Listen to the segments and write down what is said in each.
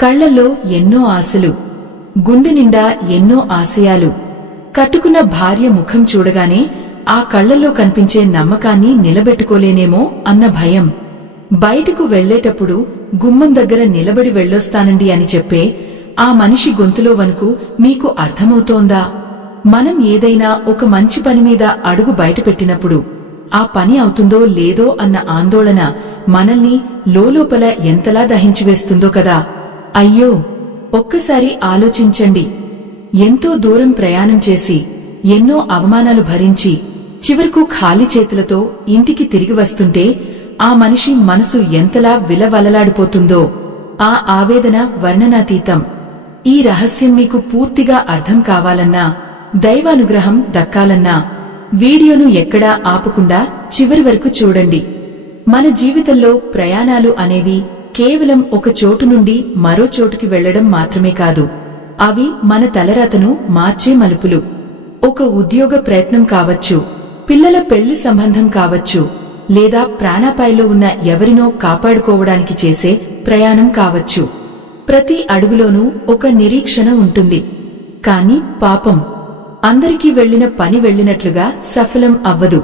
కళ్లల్లో ఎన్నో ఆశలు, గుండె నిండా ఎన్నో ఆశయాలు. కట్టుకున్న భార్య ముఖం చూడగానే ఆ కళ్లల్లో కనిపించే నమ్మకాన్ని నిలబెట్టుకోలేనేమో అన్న భయం. బయటకు వెళ్లేటప్పుడు గుమ్మం దగ్గర నిలబడి వెళ్ళొస్తానండి అని చెప్పే ఆ మనిషి గొంతులో వణుకు మీకు అర్థమవుతోందా? మనం ఏదైనా ఒక మంచి పనిమీద అడుగు బయటపెట్టినప్పుడు ఆ పని అవుతుందో లేదో అన్న ఆందోళన మనల్ని లోలోపల ఎంతలా దహించివేస్తుందో కదా. అయ్యో, ఒక్కసారి ఆలోచించండి. ఎంతో దూరం ప్రయాణం చేసి ఎన్నో అవమానాలు భరించి చివరకు ఖాళీ చేతులతో ఇంటికి తిరిగి వస్తుంటే ఆ మనిషి మనసు ఎంతలా విలవలలాడిపోతుందో. ఆ ఆవేదన వర్ణనాతీతం. ఈ రహస్యం మీకు పూర్తిగా అర్థం కావాలన్నా, దైవానుగ్రహం దక్కాలన్నా వీడియోను ఎక్కడా ఆపకుండా చివరి వరకు చూడండి. మన జీవితంలో ప్రయాణాలు అనేవి కేవలం ఒక చోటు నుండి మరో చోటుకి వెళ్లడం మాత్రమే కాదు. అవి మన తలరాతను మార్చే మలుపులు. ఒక ఉద్యోగ ప్రయత్నం కావచ్చు, పిల్లల పెళ్లి సంబంధం కావచ్చు, లేదా ప్రాణాపాయంలో ఉన్న ఎవరినో కాపాడుకోవడానికి చేసే ప్రయాణం కావచ్చు. ప్రతి అడుగులోనూ ఒక నిరీక్షణ ఉంటుంది. కాని పాపం, అందరికీ వెళ్లిన పని వెళ్లినట్లుగా సఫలం అవ్వదు.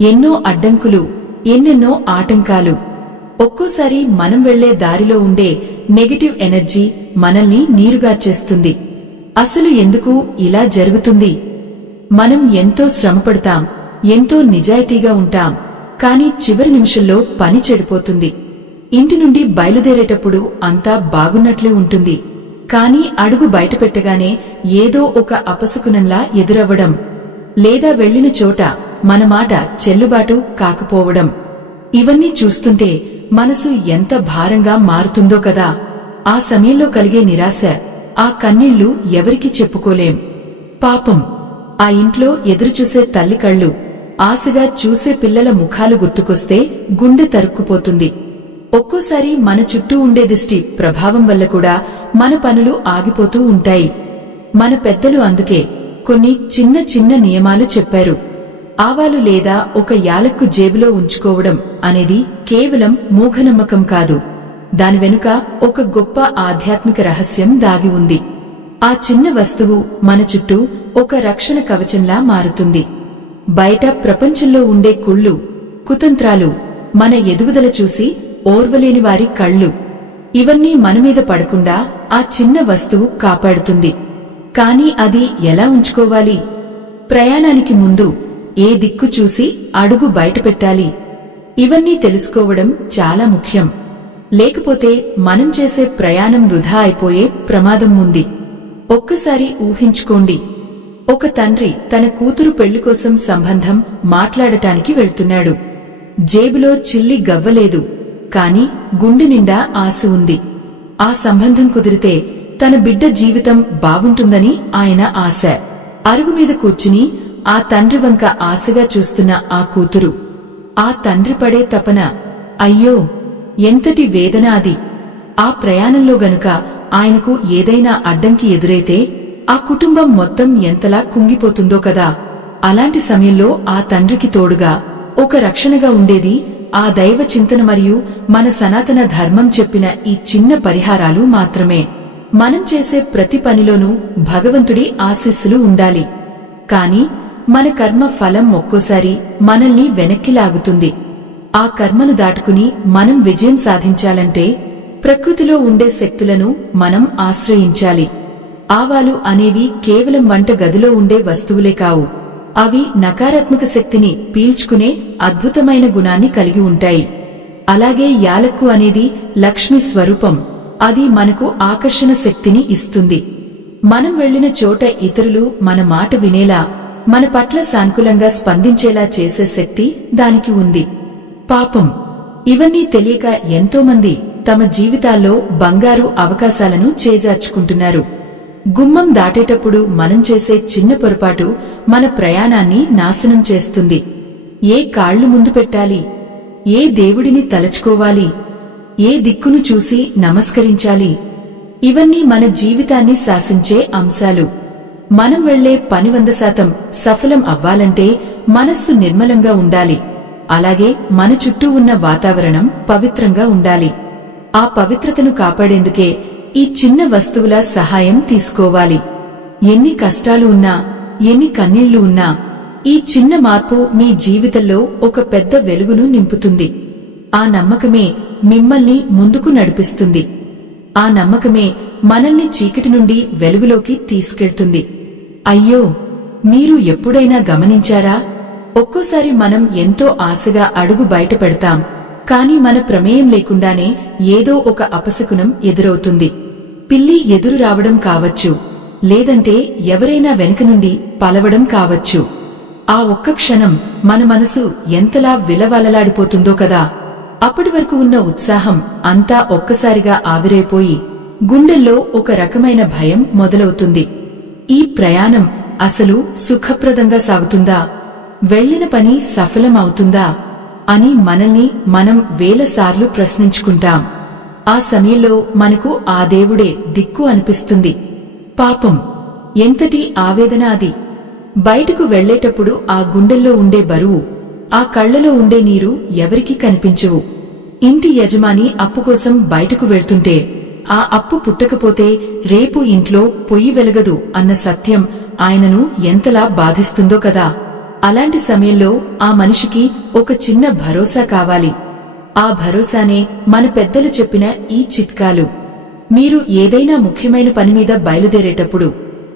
ఎన్నో అడ్డంకులు, ఎన్నెన్నో ఆటంకాలు. ఒక్కోసారి మనం వెళ్లే దారిలో ఉండే నెగటివ్ ఎనర్జీ మనల్ని నీరుగార్చేస్తుంది. అసలు ఎందుకు ఇలా జరుగుతుంది? మనం ఎంతో శ్రమపడతాం, ఎంతో నిజాయితీగా ఉంటాం, కాని చివరి నిమిషంలో పని చెడిపోతుంది. ఇంటి నుండి బయలుదేరేటప్పుడు అంతా బాగున్నట్లే ఉంటుంది. కాని అడుగు బయటపెట్టగానే ఏదో ఒక అపశకునంలా ఎదురవ్వడం, లేదా వెళ్లిన చోట మన మాట చెల్లుబాటు కాకపోవడం. ఇవన్నీ చూస్తుంటే మనసు ఎంత భారంగా మారుతుందో కదా. ఆ సమయంలో కలిగే నిరాశ, ఆ కన్నీళ్లు ఎవరికీ చెప్పుకోలేం. పాపం, ఆ ఇంట్లో ఎదురుచూసే తల్లి కళ్ళు, ఆశగా చూసే పిల్లల ముఖాలు గుర్తుకొస్తే గుండె తరుక్కుపోతుంది. ఒక్కోసారి మన చుట్టూ ఉండే దిష్టి ప్రభావం వల్ల కూడా మన పనులు ఆగిపోతూ ఉంటాయి. మన పెద్దలు అందుకే కొన్ని చిన్న చిన్న నియమాలు చెప్పారు. ఆవాలు లేదా ఒక యాలక్కు జేబులో ఉంచుకోవడం అనేది కేవలం మూఢనమ్మకం కాదు. దాని వెనుక ఒక గొప్ప ఆధ్యాత్మిక రహస్యం దాగి ఉంది. ఆ చిన్న వస్తువు మన చుట్టూ ఒక రక్షణ కవచంలా మారుతుంది. బయట ప్రపంచంలో ఉండే కుళ్ళు, కుతంత్రాలు, మన ఎదుగుదల చూసి ఓర్వలేని వారి కళ్ళు, ఇవన్నీ మనమీద పడకుండా ఆ చిన్న వస్తువు కాపాడుతుంది. కాని అది ఎలా ఉంచుకోవాలి? ప్రయాణానికి ముందు ఏ దిక్కు చూసి అడుగు బయటపెట్టాలి? ఇవన్నీ తెలుసుకోవడం చాలా ముఖ్యం. లేకపోతే మనం చేసే ప్రయాణం వృధా అయిపోయే ప్రమాదం ఉంది. ఒక్కసారి ఊహించుకోండి. ఒక తండ్రి తన కూతురు పెళ్లి కోసం సంబంధం మాట్లాడటానికి వెళ్తున్నాడు. జేబులో చిల్లి గవ్వలేదు, కాని గుండె నిండా ఆశ ఉంది. ఆ సంబంధం కుదిరితే తన బిడ్డ జీవితం బాగుంటుందని ఆయన ఆశ. అరుగుమీద కూర్చుని ఆ తండ్రి వంక ఆశగా చూస్తున్న ఆ కూతురు, ఆ తండ్రి పడే తపన, అయ్యో ఎంతటి వేదన అది! ఆ ప్రయాణంలో గనుక ఆయనకు ఏదైనా అడ్డంకి ఎదురైతే ఆ కుటుంబం మొత్తం ఎంతలా కుంగిపోతుందో కదా. అలాంటి సమయంలో ఆ తండ్రికి తోడుగా ఒక రక్షణగా ఉండేది ఆ దైవ చింతన మరియు మన సనాతన ధర్మం చెప్పిన ఈ చిన్న పరిహారాలు మాత్రమే. మనం చేసే ప్రతి పనిలోనూ భగవంతుడి ఆశీస్సులు ఉండాలి. కాని మన కర్మ ఫలం ఒక్కోసారి మనల్ని వెనక్కి లాగుతుంది. ఆ కర్మను దాటుకుని మనం విజయం సాధించాలంటే ప్రకృతిలో ఉండే శక్తులను మనం ఆశ్రయించాలి. ఆవాలు అనేవి కేవలం వంట గదిలో ఉండే వస్తువులే కావు. అవి నకారాత్మక శక్తిని పీల్చుకునే అద్భుతమైన గుణాన్ని కలిగి ఉంటాయి. అలాగే యాలక్కు అనేది లక్ష్మి స్వరూపం. అది మనకు ఆకర్షణ శక్తిని ఇస్తుంది. మనం వెళ్లిన చోట ఇతరులు మన మాట వినేలా, మన పట్ల సానుకూలంగా స్పందించేలా చేసే శక్తి దానికి ఉంది. పాపం, ఇవన్నీ తెలియక ఎంతోమంది తమ జీవితాల్లో బంగారు అవకాశాలను చేజార్చుకుంటున్నారు. గుమ్మం దాటేటప్పుడు మనం చేసే చిన్న పొరపాటు మన ప్రయాణాన్ని నాశనం చేస్తుంది. ఏ కాళ్లు ముందు పెట్టాలి, ఏ దేవుడిని తలచుకోవాలి, ఏ దిక్కును చూసి నమస్కరించాలి, ఇవన్నీ మన జీవితాన్ని శాసించే అంశాలు. మనం వెళ్లే పని 100% సఫలం అవ్వాలంటే మనస్సు నిర్మలంగా ఉండాలి. అలాగే మన చుట్టూ ఉన్న వాతావరణం పవిత్రంగా ఉండాలి. ఆ పవిత్రతను కాపాడేందుకే ఈ చిన్న వస్తువుల సహాయం తీసుకోవాలి. ఎన్ని కష్టాలు ఉన్నా, ఎన్ని కన్నీళ్లు ఉన్నా ఈ చిన్న మార్పు మీ జీవితంలో ఒక పెద్ద వెలుగును నింపుతుంది. ఆ నమ్మకమే మిమ్మల్ని ముందుకు నడిపిస్తుంది. ఆ నమ్మకమే మనల్ని చీకటి నుండి వెలుగులోకి తీసుకెళ్తుంది. అయ్యో, మీరు ఎప్పుడైనా గమనించారా? ఒక్కోసారి మనం ఎంతో ఆశగా అడుగు బయట పెడతాం, కాని మన ప్రమేయం లేకుండానే ఏదో ఒక అపశకునం ఎదురవుతుంది. పిల్లి ఎదురు రావడం కావచ్చు, లేదంటే ఎవరైనా వెనుక నుండి పలవడం కావచ్చు. ఆ ఒక్క క్షణం మన మనసు ఎంతలా విలవలలాడిపోతుందో కదా. అప్పటి వరకు ఉన్న ఉత్సాహం అంతా ఒక్కసారిగా ఆవిరైపోయి గుండెల్లో ఒక రకమైన భయం మొదలవుతుంది. ఈ ప్రయాణం అసలు సుఖప్రదంగా సాగుతుందా? వెళ్లిన పని సఫలమవుతుందా అని మనల్ని మనం వేలసార్లు ప్రశ్నించుకుంటాం. ఆ సమయంలో మనకు ఆ దేవుడే దిక్కు అనిపిస్తుంది. పాపం, ఎంతటి ఆవేదన అది! బయటకు వెళ్లేటప్పుడు ఆ గుండెల్లో ఉండే బరువు, ఆ కళ్లలో ఉండే నీరు ఎవరికీ కనిపించవు. ఇంటి యజమాని అప్పుకోసం బయటకు వెళ్తుంటే ఆ అప్పు పుట్టకపోతే రేపు ఇంట్లో పొయ్యి వెలగదు అన్న సత్యం ఆయనను ఎంతలా బాధిస్తుందో కదా. అలాంటి సమయంలో ఆ మనిషికి ఒక చిన్న భరోసా కావాలి. ఆ భరోసానే మన పెద్దలు చెప్పిన ఈ చిట్కాలు. మీరు ఏదైనా ముఖ్యమైన పనిమీద బయలుదేరేటప్పుడు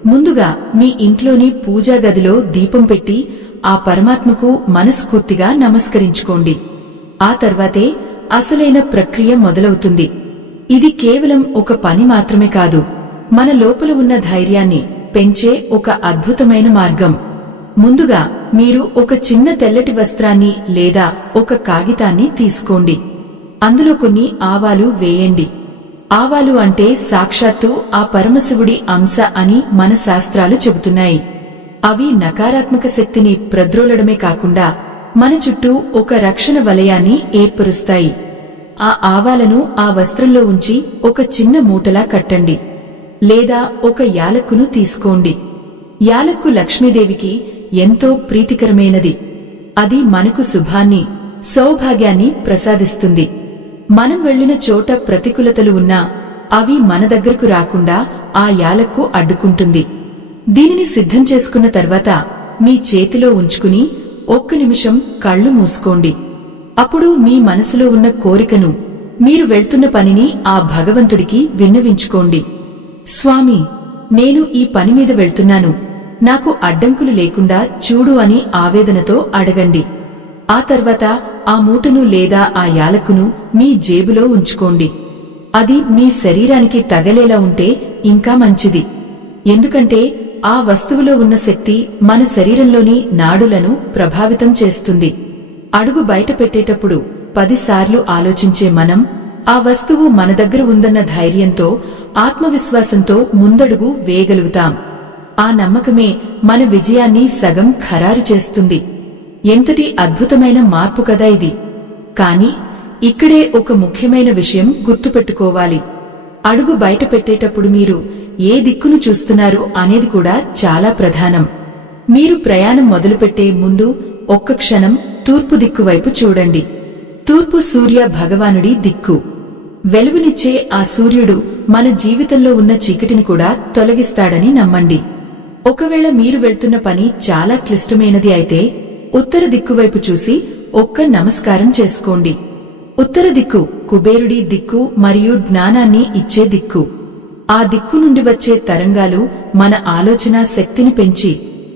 ముందుగా మీ ఇంట్లోని పూజా గదిలో దీపం పెట్టి ఆ పరమాత్మకు మనస్ఫూర్తిగా నమస్కరించుకోండి. ఆ తర్వాతే అసలైన ప్రక్రియ మొదలవుతుంది. ఇది కేవలం ఒక పని మాత్రమే కాదు, మన లోపల ఉన్న ధైర్యాన్ని పెంచే ఒక అద్భుతమైన మార్గం. ముందుగా మీరు ఒక చిన్న తెల్లటి వస్త్రాన్ని లేదా ఒక కాగితాన్ని తీసుకోండి. అందులో కొన్ని ఆవాలు వేయండి. ఆవాలు అంటే సాక్షాత్తు ఆ పరమశివుడి అంశ అని మన శాస్త్రాలు చెబుతున్నాయి. అవి నకారాత్మక శక్తిని ప్రద్రోలడమే కాకుండా మన చుట్టూ ఒక రక్షణ వలయాన్ని ఏర్పరుస్తాయి. ఆ ఆవాలను ఆ వస్త్రంలో ఉంచి ఒక చిన్న మూటలా కట్టండి. లేదా ఒక యాలక్కును తీసుకోండి. యాలక్కు లక్ష్మీదేవికి ఎంతో ప్రీతికరమైనది. అది మనకు శుభాన్ని, సౌభాగ్యాన్ని ప్రసాదిస్తుంది. మనం వెళ్లిన చోట ప్రతికూలతలు ఉన్నా అవి మన దగ్గరకు రాకుండా ఆ యాలక్కు అడ్డుకుంటుంది. దీనిని సిద్ధం చేసుకున్న తర్వాత మీ చేతిలో ఉంచుకుని ఒక్క నిమిషం కళ్ళు మూసుకోండి. అప్పుడు మీ మనసులో ఉన్న కోరికను, మీరు వెళ్తున్న పనిని ఆ భగవంతుడికి విన్నవించుకోండి. స్వామి, నేను ఈ పని మీద వెళ్తున్నాను, నాకు అడ్డంకులు లేకుండా చూడు అని ఆవేదనతో అడగండి. ఆ తర్వాత ఆ మూటను లేదా ఆ యాలక్కును మీ జేబులో ఉంచుకోండి. అది మీ శరీరానికి తగలేలా ఉంటే ఇంకా మంచిది. ఎందుకంటే ఆ వస్తువులో ఉన్న శక్తి మన శరీరంలోని నాడులను ప్రభావితం చేస్తుంది. అడుగు బయట పెట్టేటప్పుడు 10 సార్లు ఆలోచించే మనం ఆ వస్తువు మన దగ్గర ఉందన్న ధైర్యంతో, ఆత్మవిశ్వాసంతో ముందడుగు వేయగలుగుతాం. ఆ నమ్మకమే మన విజయాన్ని సగం ఖరారు చేస్తుంది. ఎంతటి అద్భుతమైన మార్పు కదా ఇది! కాని ఇక్కడే ఒక ముఖ్యమైన విషయం గుర్తుపెట్టుకోవాలి. అడుగు బయట పెట్టేటప్పుడు మీరు ఏ దిక్కును చూస్తున్నారు అనేది కూడా చాలా ప్రధానం. మీరు ప్రయాణం మొదలుపెట్టే ముందు ఒక్క క్షణం తూర్పు దిక్కు వైపు చూడండి. తూర్పు సూర్య భగవానుడి దిక్కు. వెలుగునిచ్చే ఆ సూర్యుడు మన జీవితంలో ఉన్న చీకటిని కూడా తొలగిస్తాడని నమ్మండి. ఒకవేళ మీరు వెళ్తున్న పని చాలా క్లిష్టమైనది అయితే ఉత్తర దిక్కువైపు చూసి ఒక్క నమస్కారం చేసుకోండి. ఉత్తర దిక్కు కుబేరుడి దిక్కు మరియు జ్ఞానాన్ని ఇచ్చే దిక్కు. ఆ దిక్కు నుండి వచ్చే తరంగాలు మన ఆలోచన శక్తిని పెంచి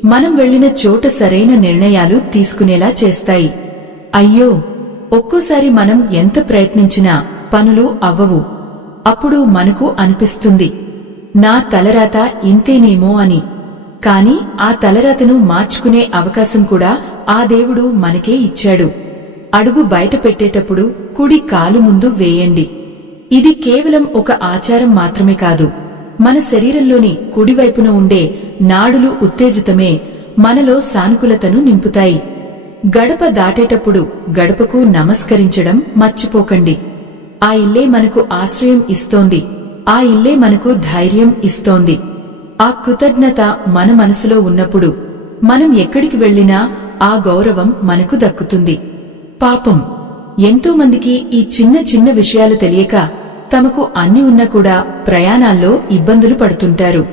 మనం వెళ్లిన చోట సరైన నిర్ణయాలు తీసుకునేలా చేస్తాయి. అయ్యో, ఒక్కోసారి మనం ఎంత ప్రయత్నించినా పనులు అవ్వవు. అప్పుడు మనకు అనిపిస్తుంది, నా తలరాత ఇంతేనేమో అని. కాని ఆ తలరాతను మార్చుకునే అవకాశం కూడా ఆ దేవుడు మనకే ఇచ్చాడు. అడుగు బయట పెట్టేటప్పుడు కుడి కాలు ముందు వేయండి. ఇది కేవలం ఒక ఆచారం మాత్రమే కాదు, మన శరీరంలోని కుడివైపున ఉండే నాడులు ఉత్తేజితమే మనలో సానుకూలతను నింపుతాయి. గడప దాటేటప్పుడు గడపకు నమస్కరించడం మర్చిపోకండి. ఆ ఇల్లే మనకు ఆశ్రయం ఇస్తోంది. ఆ ఇల్లే మనకు ధైర్యం ఇస్తోంది. ఆ కృతజ్ఞత మన మనసులో ఉన్నప్పుడు మనం ఎక్కడికి వెళ్లినా ఆ గౌరవం మనకు దక్కుతుంది. పాపం, ఎంతో మందికి ఈ చిన్న చిన్న విషయాలు తెలియక తమకు అన్ని ఉన్నా కూడా ప్రయాణాల్లో ఇబ్బందులు పడుతుంటారు.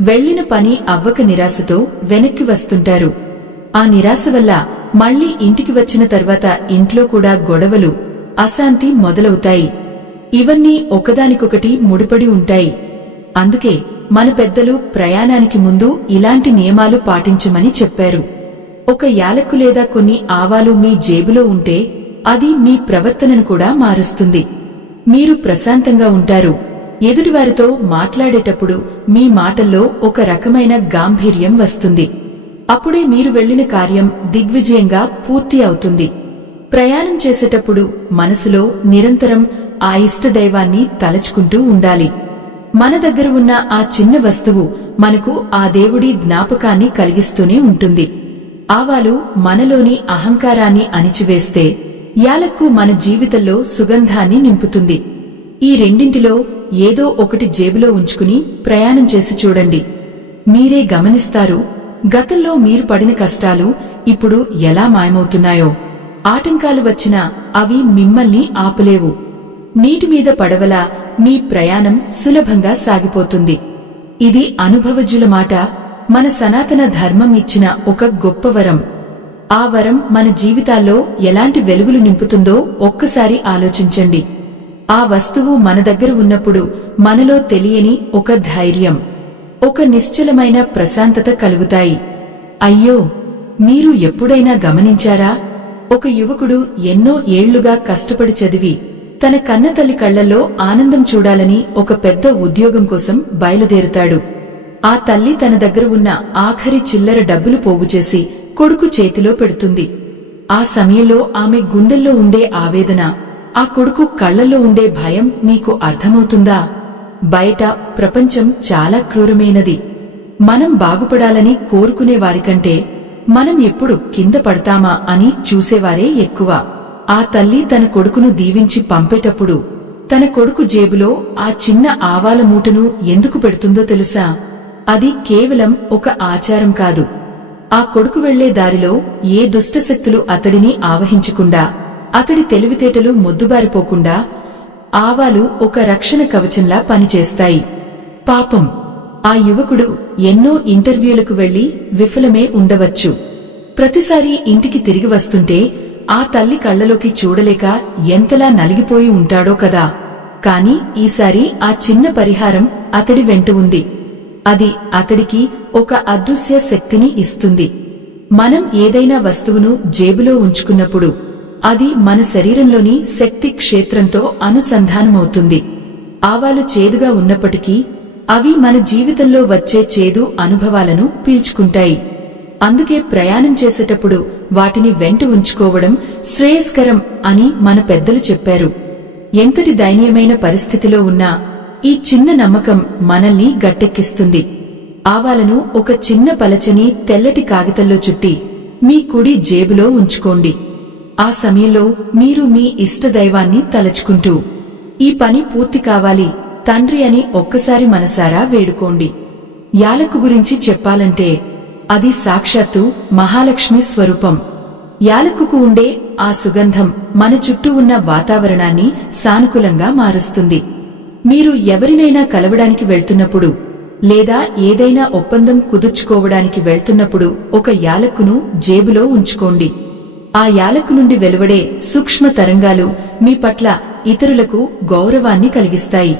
వెళ్లిన పని అవ్వక నిరాశతో వెనక్కి వస్తుంటారు. ఆ నిరాశ వల్ల మళ్లీ ఇంటికి వచ్చిన తర్వాత ఇంట్లో కూడా గొడవలు, అశాంతి మొదలవుతాయి. ఇవన్నీ ఒకదానికొకటి ముడిపడి ఉంటాయి. అందుకే మన పెద్దలు ప్రయాణానికి ముందు ఇలాంటి నియమాలు పాటించమని చెప్పారు. ఒక యాలక్కు లేదా కొన్ని ఆవాలు మీ జేబులో ఉంటే అది మీ ప్రవర్తనను కూడా మారుస్తుంది. మీరు ప్రశాంతంగా ఉంటారు. ఎదుటివారితో మాట్లాడేటప్పుడు మీ మాటల్లో ఒక రకమైన గాంభీర్యం వస్తుంది. అప్పుడే మీరు వెళ్లిన కార్యం దిగ్విజయంగా పూర్తి అవుతుంది. ప్రయాణం చేసేటప్పుడు మనసులో నిరంతరం ఆ ఇష్టదైవాన్ని తలచుకుంటూ ఉండాలి. మన దగ్గర ఉన్న ఆ చిన్న వస్తువు మనకు ఆ దేవుడి జ్ఞాపకాన్ని కలిగిస్తూనే ఉంటుంది. ఆవాలు మనలోని అహంకారాన్ని అణిచివేస్తే యాలక్కు మన జీవితంలో సుగంధాన్ని నింపుతుంది. ఈ రెండింటిలో ఏదో ఒకటి జేబులో ఉంచుకుని ప్రయాణం చేసి చూడండి. మీరే గమనిస్తారు, గతంలో మీరు పడిన కష్టాలు ఇప్పుడు ఎలా మాయమవుతున్నాయో. ఆటంకాలు వచ్చినా అవి మిమ్మల్ని ఆపలేవు. నీటిమీద పడవలా మీ ప్రయాణం సులభంగా సాగిపోతుంది. ఇది అనుభవజ్ఞుల మాట. మన సనాతన ధర్మం ఇచ్చిన ఒక గొప్ప వరం. ఆ వరం మన జీవితాల్లో ఎలాంటి వెలుగులు నింపుతుందో ఒక్కసారి ఆలోచించండి. ఆ వస్తువు మన దగ్గర ఉన్నప్పుడు మనలో తెలియని ఒక ధైర్యం, ఒక నిశ్చలమైన ప్రశాంతత కలుగుతాయి. అయ్యో, మీరు ఎప్పుడైనా గమనించారా? ఒక యువకుడు ఎన్నో ఏళ్లుగా కష్టపడి చదివి తన కన్నతల్లి కళ్లల్లో ఆనందం చూడాలని ఒక పెద్ద ఉద్యోగం కోసం బయలుదేరుతాడు. ఆ తల్లి తన దగ్గర ఉన్న ఆఖరి చిల్లర డబ్బులు పోగుచేసి కొడుకు చేతిలో పెడుతుంది. ఆ సమయంలో ఆమె గుండెల్లో ఉండే ఆవేదన, ఆ కొడుకు కళ్లల్లో ఉండే భయం మీకు అర్థమవుతుందా? బయట ప్రపంచం చాలా క్రూరమైనది. మనం బాగుపడాలని కోరుకునే వారికంటే మనం ఎప్పుడు కింద పడతామా అని చూసేవారే ఎక్కువ. ఆ తల్లి తన కొడుకును దీవించి పంపేటప్పుడు తన కొడుకు జేబులో ఆ చిన్న ఆవాల మూటను ఎందుకు పెడుతుందో తెలుసా? అది కేవలం ఒక ఆచారం కాదు. ఆ కొడుకు వెళ్లే దారిలో ఏ దుష్టశక్తులు అతడిని ఆవహించకుండా, అతడి తెలివితేటలు మొద్దుబారిపోకుండా ఆవాలు ఒక రక్షణ కవచంలా పనిచేస్తాయి. పాపం, ఆ యువకుడు ఎన్నో ఇంటర్వ్యూలకు వెళ్లి విఫలమే ఉండవచ్చు. ప్రతిసారి ఇంటికి తిరిగి వస్తుంటే ఆ తల్లి కళ్లలోకి చూడలేక ఎంతలా నలిగిపోయి ఉంటాడో కదా. కాని ఈసారి ఆ చిన్న పరిహారం అతడి వెంట ఉంది. అది అతడికి ఒక అదృశ్య శక్తిని ఇస్తుంది. మనం ఏదైనా వస్తువును జేబులో ఉంచుకున్నప్పుడు అది మన శరీరంలోని శక్తి క్షేత్రంతో అనుసంధానమవుతుంది. ఆవాలు చేదుగా ఉన్నప్పటికీ అవి మన జీవితంలో వచ్చే చేదు అనుభవాలను పీల్చుకుంటాయి. అందుకే ప్రయాణం చేసేటప్పుడు వాటిని వెంట ఉంచుకోవడం శ్రేయస్కరం అని మన పెద్దలు చెప్పారు. ఎంతటి దయనీయమైన పరిస్థితిలో ఉన్నా ఈ చిన్న నమ్మకం మనల్ని గట్టెక్కిస్తుంది. ఆవాలను ఒక చిన్న పలచని తెల్లటి కాగితంలో చుట్టి మీ కుడి జేబులో ఉంచుకోండి. ఆ సమయంలో మీరు మీ ఇష్టదైవాన్ని తలచుకుంటూ, ఈ పని పూర్తి కావాలి తండ్రి అని ఒక్కసారి మనసారా వేడుకోండి. యాలక్కు గురించి చెప్పాలంటే అది సాక్షాత్తు మహాలక్ష్మి స్వరూపం. యాలక్కుకు ఉండే ఆ సుగంధం మన చుట్టూ ఉన్న వాతావరణాన్ని సానుకూలంగా మారుస్తుంది. మీరు ఎవరినైనా కలవడానికి వెళ్తున్నప్పుడు లేదా ఏదైనా ఒప్పందం కుదుర్చుకోవడానికి వెళ్తున్నప్పుడు ఒక యాలక్కును జేబులో ఉంచుకోండి. ఆ యాలక్కు నుండి వెలువడే సూక్ష్మ తరంగాలు మీ పట్ల ఇతరులకు గౌరవాన్ని కలిగిస్తాయి.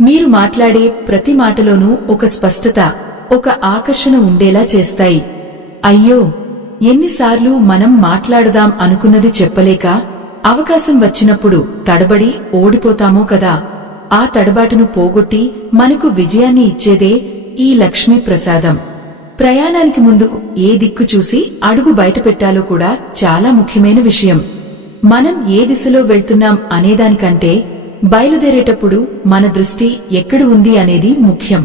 మీరు మాట్లాడే ప్రతి మాటలోనూ ఒక స్పష్టత, ఒక ఆకర్షణ ఉండేలా చేస్తాయి. అయ్యో, ఎన్నిసార్లు మనం మాట్లాడదాం అనుకున్నది చెప్పలేక అవకాశం వచ్చినప్పుడు తడబడి ఓడిపోతామో కదా. ఆ తడబాటును పోగొట్టి మనకు విజయాన్ని ఇచ్చేదే ఈ లక్ష్మీ ప్రసాదం. ప్రయాణానికి ముందు ఏ దిక్కు చూసి అడుగు బయటపెట్టాలో కూడా చాలా ముఖ్యమైన విషయం. మనం ఏ దిశలో వెళ్తున్నాం అనేదానికంటే బయలుదేరేటప్పుడు మన దృష్టి ఎక్కడ ఉంది అనేది ముఖ్యం.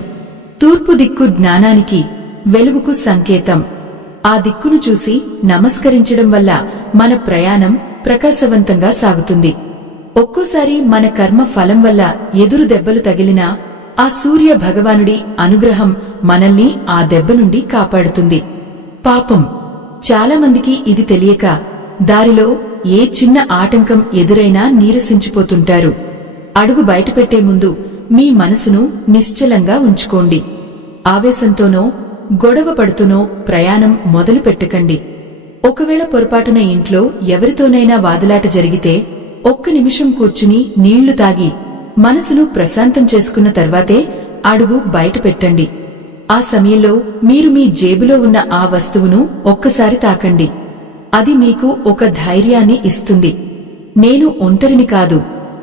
తూర్పు దిక్కు జ్ఞానానికి, వెలుగుకు సంకేతం. ఆ దిక్కును చూసి నమస్కరించడం వల్ల మన ప్రయాణం ప్రకాశవంతంగా సాగుతుంది. ఒక్కోసారి మన కర్మ ఫలం వల్ల ఎదురు దెబ్బలు తగిలినా ఆ సూర్య భగవానుడి అనుగ్రహం మనల్ని ఆ దెబ్బ నుండి కాపాడుతుంది. పాపం, చాలామందికి ఇది తెలియక దారిలో ఏ చిన్న ఆటంకం ఎదురైనా నీరసించిపోతుంటారు. అడుగు బయటపెట్టే ముందు మీ మనసును నిశ్చలంగా ఉంచుకోండి. ఆవేశంతోనో గొడవ పడుతూనో ప్రయాణం మొదలు పెట్టకండి. ఒకవేళ పొరపాటున ఇంట్లో ఎవరితోనైనా వాదులాట జరిగితే ఒక్క నిమిషం కూర్చుని నీళ్లు తాగి మనసును ప్రశాంతం చేసుకున్న తర్వాతే అడుగు బయట పెట్టండి. ఆ సమయంలో మీరు మీ జేబులో ఉన్న ఆ వస్తువును ఒక్కసారి తాకండి. అది మీకు ఒక ధైర్యాన్ని ఇస్తుంది. నేను ఒంటరిని కాదు,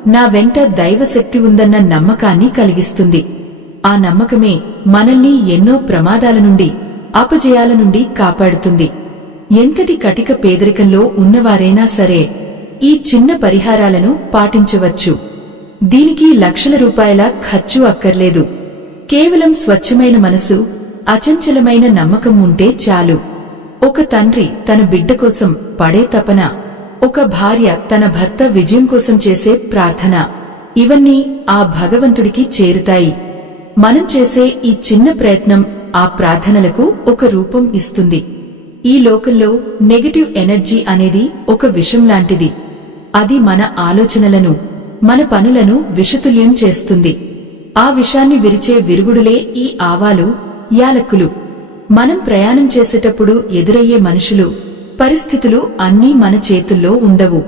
నా వెంట దైవశక్తి ఉందన్న నమ్మకాన్ని కలిగిస్తుంది. ఆ నమ్మకమే మనల్ని ఎన్నో ప్రమాదాల నుండి, అపజయాల నుండి కాపాడుతుంది. ఎంతటి కటిక పేదరికంలో ఉన్నవారైనా సరే ఈ చిన్న పరిహారాలను పాటించవచ్చు. దీనికి లక్షల రూపాయల ఖర్చు అక్కర్లేదు. కేవలం స్వచ్ఛమైన మనసు, అచంచలమైన నమ్మకం ఉంటే చాలు. ఒక తండ్రి తన బిడ్డ కోసం పడే తపన, ఒక భార్య తన భర్త విజయం కోసం చేసే ప్రార్థన, ఇవన్నీ ఆ భగవంతుడికి చేరుతాయి. మనం చేసే ఈ చిన్న ప్రయత్నం ఆ ప్రార్థనలకు ఒక రూపం ఇస్తుంది. ఈ లోకంలో నెగటివ్ ఎనర్జీ అనేది ఒక విషం లాంటిది. అది మన ఆలోచనలను, మన పనులను విషతుల్యం చేస్తుంది. ఆ విషాన్ని విరిచే విరుగుడులే ఈ ఆవాలు, యాలక్కులు. మనం ప్రయాణం చేసేటప్పుడు ఎదురయ్యే మనుషులు, పరిస్థితులు అన్నీ మన చేతుల్లో ఉండవు.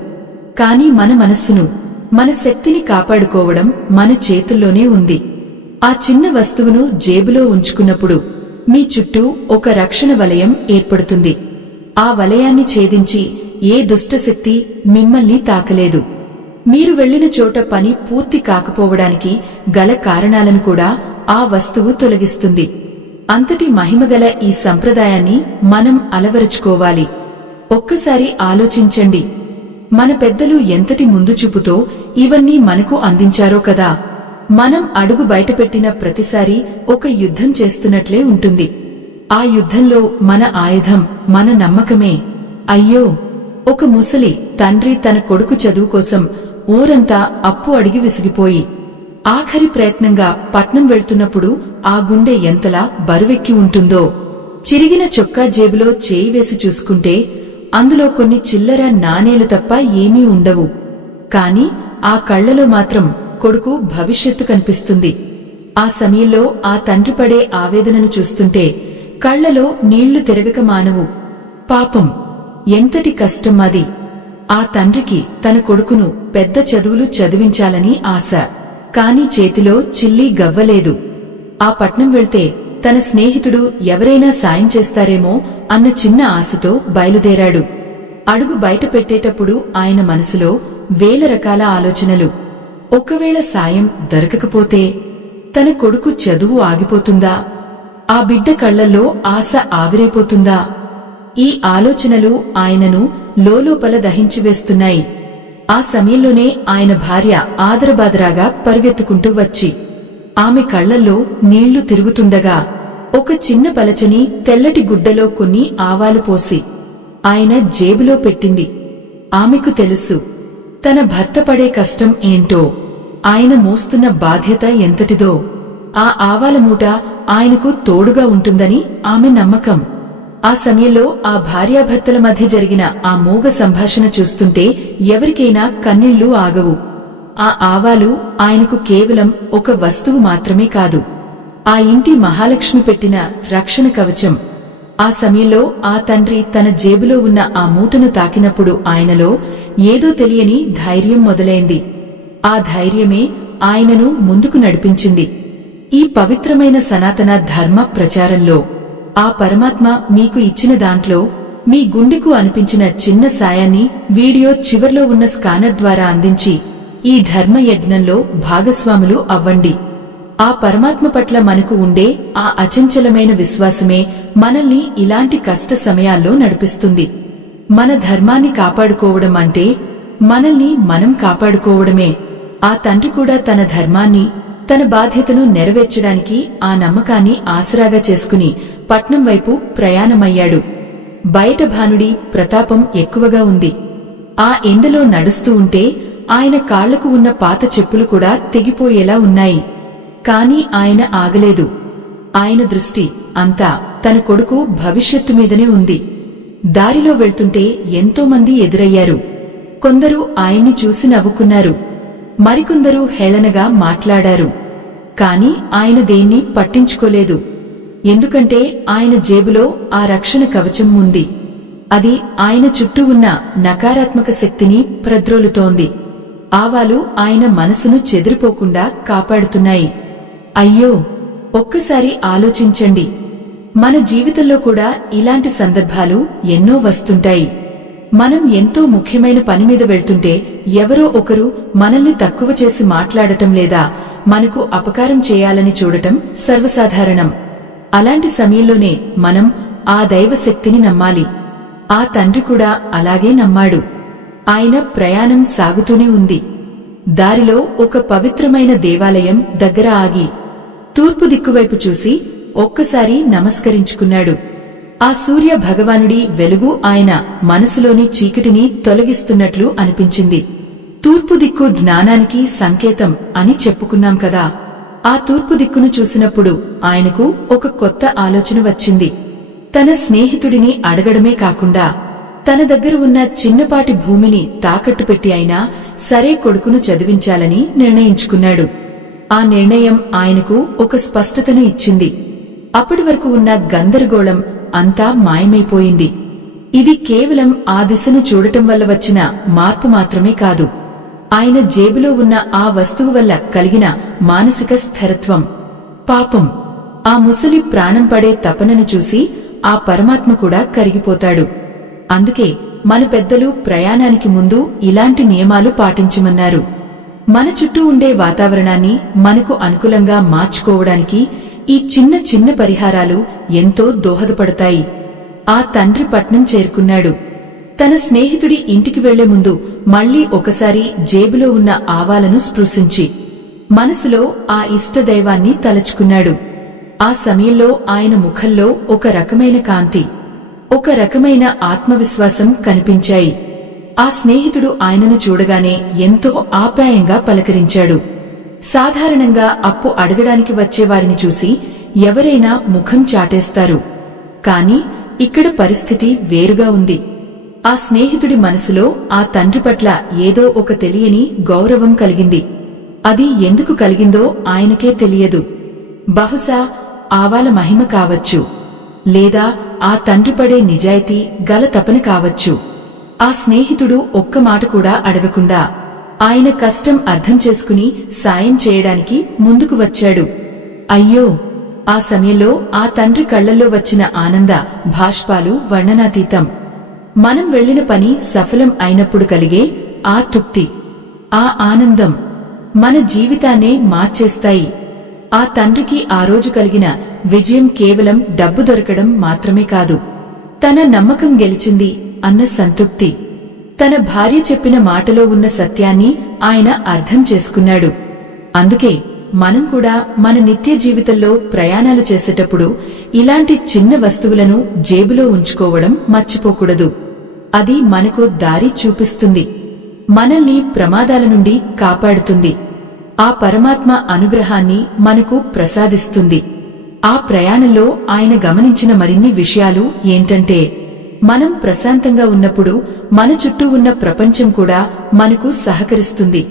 కాని మన మనస్సును, మన శక్తిని కాపాడుకోవడం మన చేతుల్లోనే ఉంది. ఆ చిన్న వస్తువును జేబులో ఉంచుకున్నప్పుడు మీ చుట్టూ ఒక రక్షణ వలయం ఏర్పడుతుంది. ఆ వలయాన్ని ఛేదించి ఏ దుష్టశక్తి మిమ్మల్ని తాకలేదు. మీరు వెళ్లిన చోట పని పూర్తి కాకపోవడానికి గల కారణాలను కూడా ఆ వస్తువు తొలగిస్తుంది. అంతటి మహిమగల ఈ సంప్రదాయాన్ని మనం అలవరుచుకోవాలి. ఒక్కసారి ఆలోచించండి, మన పెద్దలు ఎంతటి ముందుచూపుతో ఇవన్నీ మనకు అందించారో కదా. మనం అడుగు బయటపెట్టిన ప్రతిసారి ఒక యుద్ధం చేస్తున్నట్లే ఉంటుంది. ఆ యుద్ధంలో మన ఆయుధం మన నమ్మకమే. అయ్యో, ఒక ముసలి తండ్రి తన కొడుకు చదువు కోసం ఊరంతా అప్పు అడిగి విసిగిపోయి ఆఖరి ప్రయత్నంగా పట్నం వెళ్తున్నప్పుడు ఆ గుండె ఎంతలా బరువెక్కి ఉంటుందో. చిరిగిన చొక్కా జేబులో చేయి వేసి చూసుకుంటే అందులో కొన్ని చిల్లర నాణేలు తప్ప ఏమీ ఉండవు. కాని ఆ కళ్లలో మాత్రం కొడుకు భవిష్యత్తు కనిపిస్తుంది. ఆ సమయంలో ఆ తండ్రి పడే ఆవేదనను చూస్తుంటే కళ్లలో నీళ్లు తిరగక మానవు. పాపం, ఎంతటి కష్టం అది. ఆ తండ్రికి తన కొడుకును పెద్ద చదువులు చదివించాలని ఆశ. కాని చేతిలో చిల్లీ గవ్వలేదు. ఆ పట్నం వెళ్తే తన స్నేహితుడు ఎవరైనా సాయం చేస్తారేమో అన్న చిన్న ఆశతో బయలుదేరాడు. అడుగు బయట పెట్టేటప్పుడు ఆయన మనసులో వేల రకాల ఆలోచనలు. ఒకవేళ సాయం దొరకకపోతే తన కొడుకు చదువు ఆగిపోతుందా? ఆ బిడ్డ కళ్లల్లో ఆశ ఆవిరైపోతుందా? ఈ ఆలోచనలు ఆయనను లోలోపల దహించివేస్తున్నాయి. ఆ సమయంలోనే ఆయన భార్య ఆదరబాదరాగా పరుగెత్తుకుంటూ వచ్చి ఆమె కళ్లల్లో నీళ్లు తిరుగుతుండగా ఒక చిన్న పలచని తెల్లటి గుడ్డలో కొన్ని ఆవాలు పోసి ఆయన జేబులో పెట్టింది. ఆమెకు తెలుసు తన భర్త పడే కష్టం ఏంటో, ఆయన మోస్తున్న బాధ్యత ఎంతటిదో. ఆ ఆవాల మూట ఆయనకు తోడుగా ఉంటుందని ఆమె నమ్మకం. ఆ సమయంలో ఆ భార్యాభర్తల మధ్య జరిగిన ఆ మూగ సంభాషణ చూస్తుంటే ఎవరికైనా కన్నీళ్లు ఆగవు. ఆ ఆవాలు ఆయనకు కేవలం ఒక వస్తువు మాత్రమే కాదు, ఆ ఇంటి మహాలక్ష్మి పెట్టిన రక్షణ కవచం. ఆ సమయంలో ఆ తండ్రి తన జేబులో ఉన్న ఆ మూటను తాకినప్పుడు ఆయనలో ఏదో తెలియని ధైర్యం మొదలైంది. ఆ ధైర్యమే ఆయనను ముందుకు నడిపించింది. ఈ పవిత్రమైన సనాతన ధర్మ ప్రచారంలో ఆ పరమాత్మ మీకు ఇచ్చిన దాంట్లో మీ గుండెకు అనిపించిన చిన్న సాయాన్ని వీడియో చివర్లో ఉన్న స్కానర్ ద్వారా అందించి ఈ ధర్మ యజ్ఞంలో భాగస్వాములు అవ్వండి. ఆ పరమాత్మ పట్ల మనకు ఉండే ఆ అచంచలమైన విశ్వాసమే మనల్ని ఇలాంటి కష్ట సమయాల్లో నడిపిస్తుంది. మన ధర్మాన్ని కాపాడుకోవడం అంటే మనల్ని మనం కాపాడుకోవడమే. ఆ తండ్రి కూడా తన ధర్మాన్ని, తన బాధ్యతను నెరవేర్చడానికి ఆ నమ్మకాన్ని ఆసరాగా చేసుకుని పట్నం వైపు ప్రయాణమయ్యాడు. బయట భానుడి ప్రతాపం ఎక్కువగా ఉంది. ఆ ఎండలో నడుస్తూ ఉంటే ఆయన కాళ్లకు ఉన్న పాత చెప్పులు కూడా తెగిపోయేలా ఉన్నాయి. కాని ఆయన ఆగలేదు. ఆయన దృష్టి అంతా తన కొడుకు భవిష్యత్తు మీదనే ఉంది. దారిలో వెళ్తుంటే ఎంతో మంది ఎదురయ్యారు. కొందరు ఆయన్ని చూసి నవ్వుకున్నారు. మరికొందరు హేళనగా మాట్లాడారు. కాని ఆయన దేన్ని పట్టించుకోలేదు. ఎందుకంటే ఆయన జేబులో ఆ రక్షణ కవచం ఉంది. అది ఆయన చుట్టూ ఉన్న నకారాత్మక శక్తిని ప్రద్రోలుతోంది. ఆవాలు ఆయన మనసును చెదిరిపోకుండా కాపాడుతున్నాయి. అయ్యో, ఒక్కసారి ఆలోచించండి. మన జీవితంలో కూడా ఇలాంటి సందర్భాలు ఎన్నో వస్తుంటాయి. మనం ఎంతో ముఖ్యమైన పనిమీద వెళ్తుంటే ఎవరో ఒకరు మనల్ని తక్కువ చేసి మాట్లాడటం లేదా మనకు అపకారం చేయాలని చూడటం సర్వసాధారణం. అలాంటి సమయంలోనే మనం ఆ దైవశక్తిని నమ్మాలి. ఆ తండ్రి కూడా అలాగే నమ్మాడు. ఆయన ప్రయాణం సాగుతూనే ఉంది. దారిలో ఒక పవిత్రమైన దేవాలయం దగ్గర ఆగి తూర్పు దిక్కువైపు చూసి ఒక్కసారి నమస్కరించుకున్నాడు. ఆ సూర్య భగవానుడి వెలుగు ఆయన మనసులోని చీకటిని తొలగిస్తున్నట్లు అనిపించింది. తూర్పు దిక్కు జ్ఞానానికి సంకేతం అని చెప్పుకున్నాం కదా. ఆ తూర్పు దిక్కును చూసినప్పుడు ఆయనకు ఒక కొత్త ఆలోచన వచ్చింది. తన స్నేహితుడిని అడగడమే కాకుండా తన దగ్గర ఉన్న చిన్నపాటి భూమిని తాకట్టు పెట్టి అయినా సరే కొడుకును చదివించాలని నిర్ణయించుకున్నాడు. ఆ నిర్ణయం ఆయనకు ఒక స్పష్టతను ఇచ్చింది. అప్పటి వరకు ఉన్న గందరగోళం అంతా మాయమైపోయింది. ఇది కేవలం ఆ దిశను చూడటం వల్ల వచ్చిన మార్పు మాత్రమే కాదు, ఆయన జేబులో ఉన్న ఆ వస్తువు వల్ల కలిగిన మానసిక స్థిరత్వం. పాపం, ఆ ముసలి ప్రాణం పడే తపనను చూసి ఆ పరమాత్మ కూడా కరిగిపోతాడు. అందుకే మన పెద్దలు ప్రయాణానికి ముందు ఇలాంటి నియమాలు పాటించమన్నారు. మన చుట్టూ ఉండే వాతావరణాన్ని మనకు అనుకూలంగా మార్చుకోవడానికి ఈ చిన్న చిన్న పరిహారాలు ఎంతో దోహదపడతాయి. ఆ తండ్రి పట్నం చేరుకున్నాడు. తన స్నేహితుడి ఇంటికి వెళ్లే ముందు మళ్లీ ఒకసారి జేబులో ఉన్న ఆవాలను స్పృశించి మనసులో ఆ ఇష్టదైవాన్ని తలచుకున్నాడు. ఆ సమయంలో ఆయన ముఖంలో ఒక రకమైన కాంతి, ఒక రకమైన ఆత్మవిశ్వాసం కనిపించాయి. ఆ స్నేహితుడు ఆయనను చూడగానే ఎంతో ఆప్యాయంగా పలకరించాడు. సాధారణంగా అప్పు అడగడానికి వచ్చేవారిని చూసి ఎవరైనా ముఖం చాటేస్తారు. కాని ఇక్కడ పరిస్థితి వేరుగా ఉంది. ఆ స్నేహితుడి మనసులో ఆ తండ్రి పట్ల ఏదో ఒక తెలియని గౌరవం కలిగింది. అది ఎందుకు కలిగిందో ఆయనకే తెలియదు. బహుశా ఆవాల మహిమ కావచ్చు, లేదా ఆ తండ్రి పడే నిజాయితీ గల తపన కావచ్చు. ఆ స్నేహితుడు ఒక్క మాట కూడా అడగకుండా ఆయన కష్టం అర్థం చేసుకుని సాయం చేయడానికి ముందుకు వచ్చాడు. అయ్యో, ఆ సమయంలో ఆ తండ్రి కళ్లల్లో వచ్చిన ఆనంద భాష్పాలు వర్ణనాతీతం. మనం వెళ్లిన పని సఫలం అయినప్పుడు కలిగే ఆ తృప్తి, ఆ ఆనందం మన జీవితాన్నే మార్చేస్తాయి. ఆ తండ్రికి ఆ రోజు కలిగిన విజయం కేవలం డబ్బు దొరకడం మాత్రమే కాదు, తన నమ్మకం గెలిచింది అన్న సంతృప్తి. తన భార్య చెప్పిన మాటలో ఉన్న సత్యాన్ని ఆయన అర్థం చేసుకున్నాడు. అందుకే మనం కూడా మన నిత్య జీవితంలో ప్రయాణాలు చేసేటప్పుడు ఇలాంటి చిన్న వస్తువులను జేబులో ఉంచుకోవడం మర్చిపోకూడదు. అది మనకు దారి చూపిస్తుంది, మనల్ని ప్రమాదాల నుండి కాపాడుతుంది, ఆ పరమాత్మ అనుగ్రహాన్ని మనకు ప్రసాదిస్తుంది. ఆ ప్రయాణంలో ఆయన గమనించిన మరిన్ని విషయాలు ఏంటంటే, మనం ప్రశాంతంగా ఉన్నప్పుడు మన చుట్టూ ఉన్న ప్రపంచం కూడా మనకు సహకరిస్తుంది.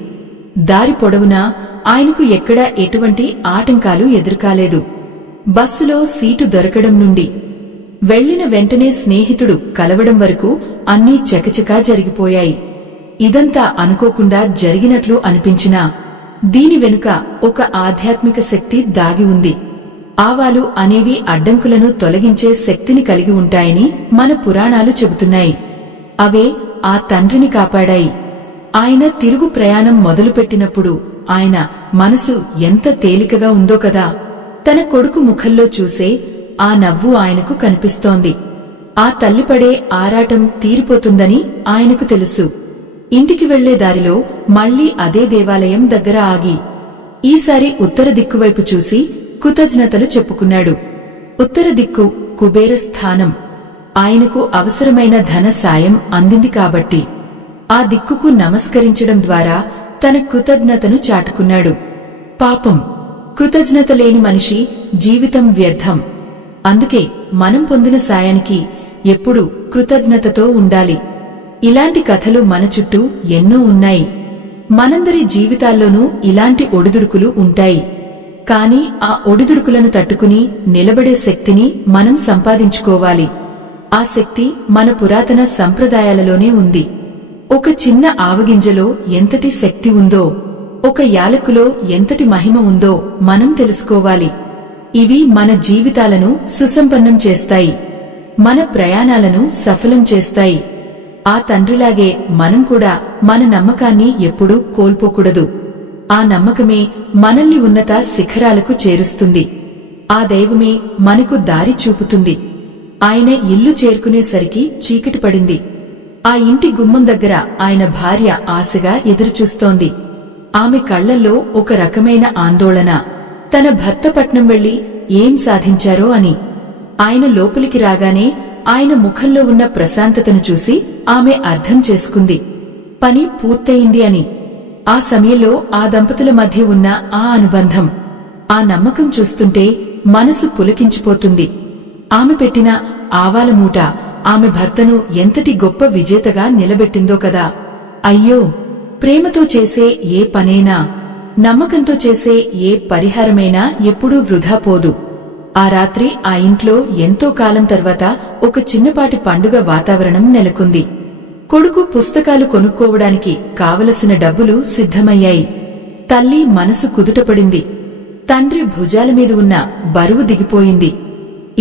దారి పొడవునా ఆయనకు ఎక్కడా ఎటువంటి ఆటంకాలు ఎదురుకాలేదు. బస్సులో సీటు దొరకడం నుండి వెళ్లిన వెంటనే స్నేహితుడు కలవడం వరకు అన్నీ చకచకా జరిగిపోయాయి. ఇదంతా అనుకోకుండా జరిగినట్లు అనిపించినా దీని వెనుక ఒక ఆధ్యాత్మిక శక్తి దాగి ఉంది. ఆవాలు అనేవి అడ్డంకులను తొలగించే శక్తిని కలిగి ఉంటాయని మన పురాణాలు చెబుతున్నాయి. అవే ఆ తండ్రిని కాపాడాయి. ఆయన తిరుగు ప్రయాణం మొదలుపెట్టినప్పుడు ఆయన మనసు ఎంత తేలికగా ఉందో కదా. తన కొడుకు ముఖంలో చూసే ఆ నవ్వు ఆయనకు కనిపిస్తోంది. ఆ తల్లిపడే ఆరాటం తీరిపోతుందని ఆయనకు తెలుసు. ఇంటికి వెళ్లే దారిలో మళ్లీ అదే దేవాలయం దగ్గర ఆగి ఈసారి ఉత్తర దిక్కువైపు చూసి కృతజ్ఞతలు చెప్పుకున్నాడు. ఉత్తర దిక్కు కుబేర స్థానం. ఆయనకు అవసరమైన ధన సాయం అందింది కాబట్టి ఆ దిక్కుకు నమస్కరించడం ద్వారా తన కృతజ్ఞతను చాటుకున్నాడు. పాపం, కృతజ్ఞత లేని మనిషి జీవితం వ్యర్థం. అందుకే మనం పొందిన సాయానికి ఎప్పుడూ కృతజ్ఞతతో ఉండాలి. ఇలాంటి కథలు మన చుట్టూ ఎన్నో ఉన్నాయి. మనందరి జీవితాల్లోనూ ఇలాంటి ఒడిదుడుకులు ఉంటాయి. కాని ఆ ఒడిదుడుకులను తట్టుకుని నిలబడే శక్తిని మనం సంపాదించుకోవాలి. ఆ శక్తి మన పురాతన సంప్రదాయాలలోనే ఉంది. ఒక చిన్న ఆవగింజలో ఎంతటి శక్తి ఉందో, ఒక యాలకులో ఎంతటి మహిమ ఉందో మనం తెలుసుకోవాలి. ఇవి మన జీవితాలను సుసంపన్నం చేస్తాయి, మన ప్రయాణాలను సఫలం చేస్తాయి. ఆ తండ్రిలాగే మనం కూడా మన నమ్మకాన్ని ఎప్పుడూ కోల్పోకూడదు. ఆ నమ్మకమే మనల్ని ఉన్నత శిఖరాలకు చేరుస్తుంది. ఆ దైవమే మనకు దారి చూపుతుంది. ఆయన ఇల్లు చేరుకునేసరికి చీకటి పడింది. ఆ ఇంటి గుమ్మం దగ్గర ఆయన భార్య ఆశగా ఎదురుచూస్తోంది. ఆమె కళ్లల్లో ఒక రకమైన ఆందోళన, తన భర్త పట్నం వెళ్లి ఏం సాధించారో అని. ఆయన లోపలికి రాగానే ఆయన ముఖంలో ఉన్న ప్రశాంతతను చూసి ఆమె అర్థం చేసుకుంది, పని పూర్తయింది అని. ఆ సమయంలో ఆ దంపతుల మధ్య ఉన్న ఆ అనుబంధం, ఆ నమ్మకం చూస్తుంటే మనసు పులకించిపోతుంది. ఆమె పెట్టిన ఆవాల మూట ఆమె భర్తను ఎంతటి గొప్ప విజేతగా నిలబెట్టిందో కదా. అయ్యో, ప్రేమతో చేసే ఏ పనైనా, నమ్మకంతో చేసే ఏ పరిహారమైనా ఎప్పుడూ వృధా పోదు. ఆ రాత్రి ఆ ఇంట్లో ఎంతో కాలం తర్వాత ఒక చిన్నపాటి పండుగ వాతావరణం నెలకొంది. కొడుకు పుస్తకాలు కొనుక్కోవడానికి కావలసిన డబ్బులు సిద్ధమయ్యాయి. తల్లి మనసు కుదుటపడింది. తండ్రి భుజాల మీద ఉన్న బరువు దిగిపోయింది.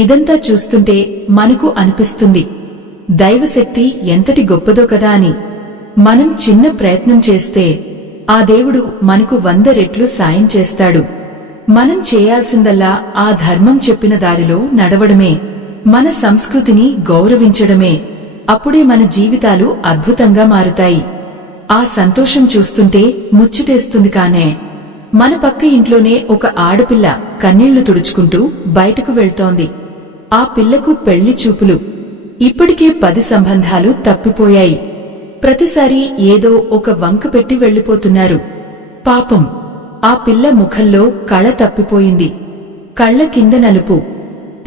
ఇదంతా చూస్తుంటే మనకు అనిపిస్తుంది, దైవశక్తి ఎంతటి గొప్పదో కదా అని. మనం చిన్న ప్రయత్నం చేస్తే ఆ దేవుడు మనకు 100 రెట్లు సాయం చేస్తాడు. మనం చేయాల్సిందల్లా ఆ ధర్మం చెప్పిన దారిలో నడవడమే, మన సంస్కృతిని గౌరవించడమే. అప్పుడే మన జీవితాలు అద్భుతంగా మారుతాయి. ఆ సంతోషం చూస్తుంటే ముచ్చటేస్తుంది. కానే మన పక్క ఇంట్లోనే ఒక ఆడపిల్ల కన్నీళ్లు తుడుచుకుంటూ బయటకు వెళ్తోంది. ఆ పిల్లకు పెళ్లి చూపులు. ఇప్పటికే 10 సంబంధాలు తప్పిపోయాయి. ప్రతిసారి ఏదో ఒక వంక పెట్టి వెళ్లిపోతున్నారు. పాపం, ఆ పిల్ల ముఖంలో కళ తప్పిపోయింది. కళ్ల కింద నలుపు.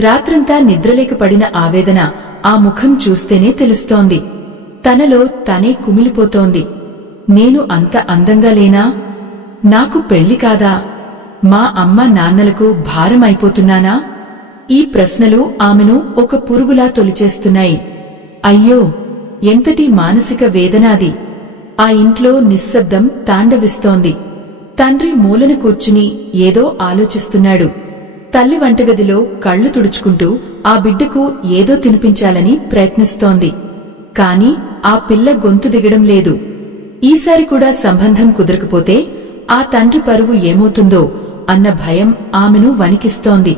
రాత్రంతా నిద్రలేక పడిన ఆవేదన ఆ ముఖం చూస్తేనే తెలుస్తోంది. తనలో తనే కుమిలిపోతోంది. నేను అంత అందంగా లేనా? నాకు పెళ్లి కాదా? మా అమ్మ నాన్నలకు భారమైపోతున్నానా? ఈ ప్రశ్నలు ఆమెను ఒక పురుగులా తొలిచేస్తున్నాయి. అయ్యో, ఎంతటి మానసిక వేదనాది! ఆ ఇంట్లో నిశ్శబ్దం తాండవిస్తోంది. తండ్రి మూలన కూర్చుని ఏదో ఆలోచిస్తున్నాడు. తల్లి వంటగదిలో కళ్లు తుడుచుకుంటూ ఆ బిడ్డకు ఏదో తినిపించాలని ప్రయత్నిస్తోంది. కాని ఆ పిల్ల గొంతు దిగడం లేదు. ఈసారి కూడా సంబంధం కుదరకపోతే ఆ తండ్రి పరువు ఏమవుతుందో అన్న భయం ఆమెను వణికిస్తోంది.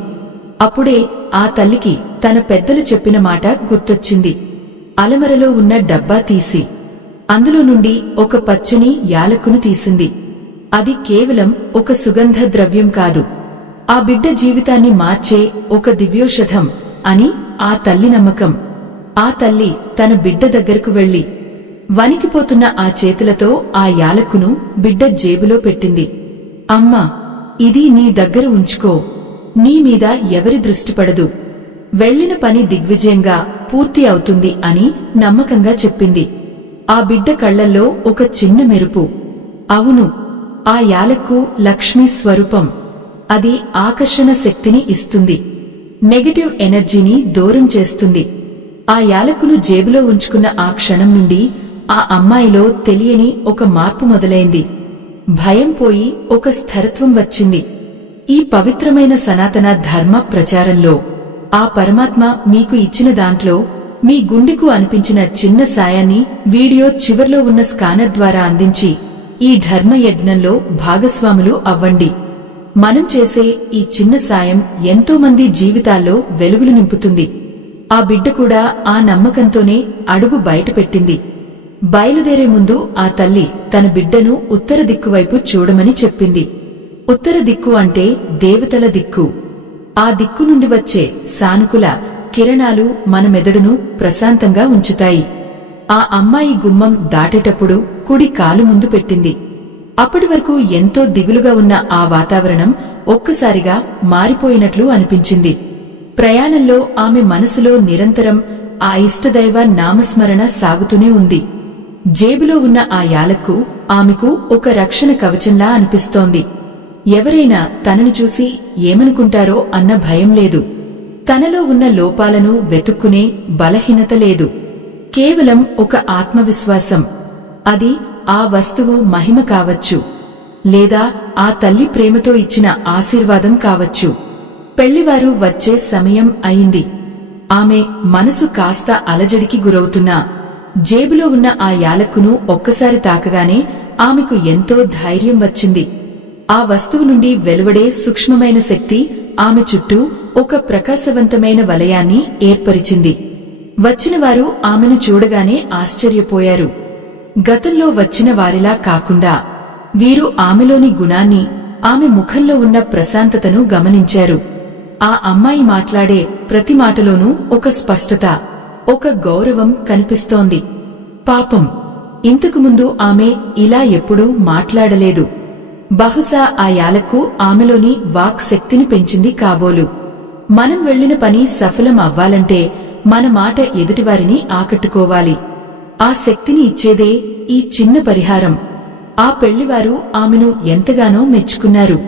అప్పుడే ఆ తల్లికి తన పెద్దలు చెప్పిన మాట గుర్తొచ్చింది. అలమరలో ఉన్న డబ్బా తీసి అందులో నుండి ఒక పచ్చని యాలక్కును తీసింది. అది కేవలం ఒక సుగంధ ద్రవ్యం కాదు, ఆ బిడ్డ జీవితాన్ని మార్చే ఒక దివ్యోషధం అని ఆ తల్లి నమ్మకం. ఆ తల్లి తన బిడ్డ దగ్గరకు వెళ్లి వణికిపోతున్న ఆ చేతులతో ఆ యాలక్కును బిడ్డ జేబులో పెట్టింది. అమ్మా, ఇది నీ దగ్గర ఉంచుకో. నీ మీద ఎవరి దృష్టి పడదు. వెళ్లిన పని దిగ్విజయంగా పూర్తి అవుతుంది అని నమ్మకంగా చెప్పింది. ఆ బిడ్డ కళ్లల్లో ఒక చిన్న మెరుపు. అవును, ఆ యాలక్కు లక్ష్మీ స్వరూపం. అది ఆకర్షణ శక్తిని ఇస్తుంది, నెగటివ్ ఎనర్జీని దూరం చేస్తుంది. ఆ యాలకును జేబులో ఉంచుకున్న ఆ క్షణం నుండి ఆ అమ్మాయిలో తెలియని ఒక మార్పు మొదలైంది. భయం పోయి ఒక స్థిరత్వం వచ్చింది. ఈ పవిత్రమైన సనాతన ధర్మ ప్రచారంలో ఆ పరమాత్మ మీకు ఇచ్చిన దాంట్లో మీ గుండెకు అనిపించిన చిన్న సాయాన్ని వీడియో చివర్లో ఉన్న స్కానర్ ద్వారా అందించి ఈ ధర్మ యజ్ఞంలో భాగస్వాములు అవ్వండి. మనం చేసే ఈ చిన్న సాయం ఎంతో మంది జీవితాల్లో వెలుగులు నింపుతుంది. ఆ బిడ్డ కూడా ఆ నమ్మకంతోనే అడుగు బయటపెట్టింది. బయలుదేరే ముందు ఆ తల్లి తన బిడ్డను ఉత్తర దిక్కువైపు చూడమని చెప్పింది. ఉత్తర దిక్కు అంటే దేవతల దిక్కు. ఆ దిక్కు నుండి వచ్చే సానుకూల కిరణాలు మన మెదడును ప్రశాంతంగా ఉంచుతాయి. ఆ అమ్మాయి గుమ్మం దాటేటప్పుడు కుడి కాలు ముందు పెట్టింది. అప్పటి వరకు ఎంతో దిగులుగా ఉన్న ఆ వాతావరణం ఒక్కసారిగా మారిపోయినట్లు అనిపించింది. ప్రయాణంలో ఆమె మనసులో నిరంతరం ఆ ఇష్టదైవ నామస్మరణ సాగుతూనే ఉంది. జేబులో ఉన్న ఆ యాలక్కు ఆమెకు ఒక రక్షణ కవచంలా అనిపిస్తోంది. ఎవరైనా తనను చూసి ఏమనుకుంటారో అన్న భయం లేదు. తనలో ఉన్న లోపాలను వెతుక్కునే బలహీనత లేదు. కేవలం ఒక ఆత్మవిశ్వాసం. అది ఆ వస్తువు మహిమ కావచ్చు, లేదా ఆ తల్లి ప్రేమతో ఇచ్చిన ఆశీర్వాదం కావచ్చు. పెళ్లివారు వచ్చే సమయం అయింది. ఆమె మనసు కాస్త అలజడికి గురవుతున్నా జేబులో ఉన్న ఆ యాలక్కును ఒక్కసారి తాకగానే ఆమెకు ఎంతో ధైర్యం వచ్చింది. ఆ వస్తువు నుండి వెలువడే సూక్ష్మమైన శక్తి ఆమె చుట్టూ ఒక ప్రకాశవంతమైన వలయాన్ని ఏర్పరిచింది. వచ్చినవారు ఆమెను చూడగానే ఆశ్చర్యపోయారు. గతంలో వచ్చిన వారిలా కాకుండా వీరు ఆమెలోని గుణాన్ని, ఆమె ముఖంలో ఉన్న ప్రశాంతతను గమనించారు. ఆ అమ్మాయి మాట్లాడే ప్రతి మాటలోనూ ఒక స్పష్టత, ఒక గౌరవం కనిపిస్తోంది. పాపం, ఇంతకుముందు ఆమె ఇలా ఎప్పుడూ మాట్లాడలేదు. బహుశా ఆ యాలక్కు ఆమెలోని వాక్ శక్తిని పెంచింది కాబోలు. మనం వెళ్లిన పని సఫలం అవ్వాలంటే మన మాట ఎదుటివారిని ఆకట్టుకోవాలి. ఆ శక్తిని ఇచ్చేదే ఈ చిన్న పరిహారం. ఆ పెళ్లివారు ఆమెను ఎంతగానో మెచ్చుకున్నారు.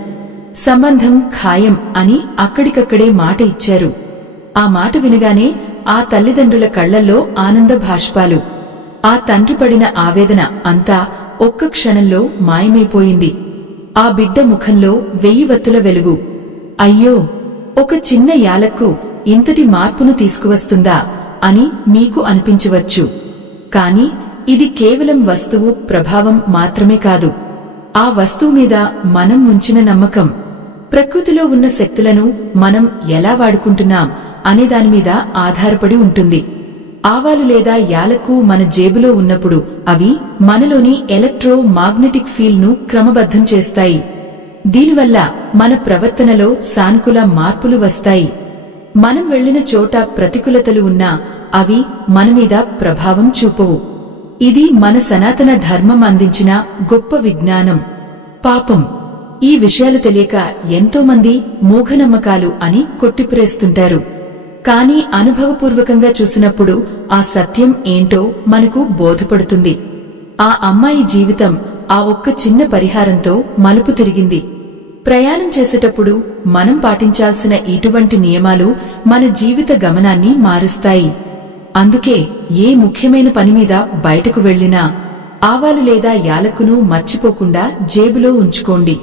సంబంధం ఖాయం అని అక్కడికక్కడే మాట ఇచ్చారు. ఆ మాట వినగానే ఆ తల్లిదండ్రుల కళ్లల్లో ఆనంద భాష్పాలు, ఆ తండ్రి పడిన ఆవేదన అంతా ఒక్క క్షణంలో మాయమైపోయింది. ఆ బిడ్డ ముఖంలో 1000 వత్తుల వెలుగు. అయ్యో, ఒక చిన్న యాలక్కు ఇంతటి మార్పును తీసుకువస్తుందా అని మీకు అనిపించవచ్చు. కాని ఇది కేవలం వస్తువు ప్రభావం మాత్రమే కాదు. ఆ వస్తువు మీద మనం ఉంచిన నమ్మకం, ప్రకృతిలో ఉన్న శక్తులను మనం ఎలా వాడుకుంటున్నాం అనే దానిమీద ఆధారపడి ఉంటుంది. ఆవాలు లేదా యాలక్కు మన జేబులో ఉన్నప్పుడు అవి మనలోని ఎలక్ట్రో మాగ్నెటిక్ ఫీల్డ్ ను క్రమబద్ధం చేస్తాయి. దీనివల్ల మన ప్రవర్తనలో సానుకూల మార్పులు వస్తాయి. మనం వెళ్లిన చోట ప్రతికూలతలు ఉన్నా అవి మనమీద ప్రభావం చూపవు. ఇది మన సనాతన ధర్మం అందించిన గొప్ప విజ్ఞానం. పాపం, ఈ విషయాలు తెలియక ఎంతోమంది మూఢనమ్మకాలు అని కొట్టిప్రేస్తుంటారు. కాని అనుభవపూర్వకంగా చూసినప్పుడు ఆ సత్యం ఏంటో మనకు బోధపడుతుంది. ఆ అమ్మాయి జీవితం ఆ ఒక్క చిన్న పరిహారంతో మలుపు తిరిగింది. ప్రయాణం చేసేటప్పుడు మనం పాటించాల్సిన ఇటువంటి నియమాలు మన జీవిత గమనాన్ని మారుస్తాయి. అందుకే ఏ ముఖ్యమైన పనిమీద బయటకు వెళ్లినా ఆవాలు లేదా యాలక్కును మర్చిపోకుండా జేబులో ఉంచుకోండి.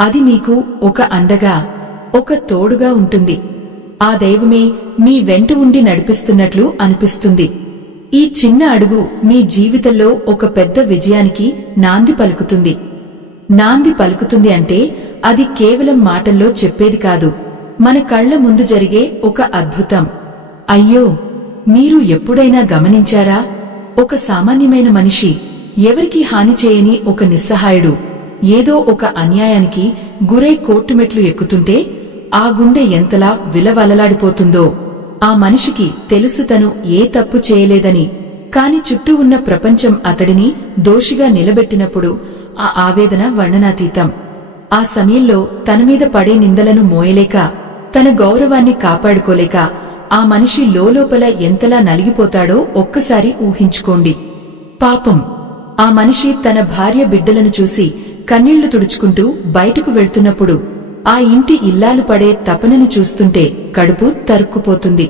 అది మీకు ఒక అండగా, ఒక తోడుగా ఉంటుంది. ఆ దైవమే మీ వెంట ఉండి నడిపిస్తున్నట్లు అనిపిస్తుంది. ఈ చిన్న అడుగు మీ జీవితంలో ఒక పెద్ద విజయానికి నాంది పలుకుతుంది. నాంది పలుకుతుంది అంటే అది కేవలం మాటల్లో చెప్పేది కాదు, మన కళ్ల ముందు జరిగే ఒక అద్భుతం. అయ్యో, మీరు ఎప్పుడైనా గమనించారా? ఒక సామాన్యమైన మనిషి, ఎవరికీ హాని చేయని ఒక నిస్సహాయుడు ఏదో ఒక అన్యాయానికి గురై కోర్టుమెట్లు ఎక్కుతుంటే ఆ గుండె ఎంతలా విలవలలాడిపోతుందో. ఆ మనిషికి తెలుసు తను ఏ తప్పు చేయలేదని, కాని చుట్టూ ఉన్న ప్రపంచం అతడిని దోషిగా నిలబెట్టినప్పుడు ఆ ఆవేదన వర్ణనాతీతం. ఆ సమయంలో తనమీద పడే నిందలను మోయలేక, తన గౌరవాన్ని కాపాడుకోలేక ఆ మనిషి లోలోపల ఎంతలా నలిగిపోతాడో ఒక్కసారి ఊహించుకోండి. పాపం, ఆ మనిషి తన భార్య బిడ్డలను చూసి కన్నీళ్లు తుడుచుకుంటూ బయటకు వెళ్తున్నప్పుడు ఆ ఇంటి ఇల్లాలు పడే తపనను చూస్తుంటే కడుపు తరుక్కుపోతుంది.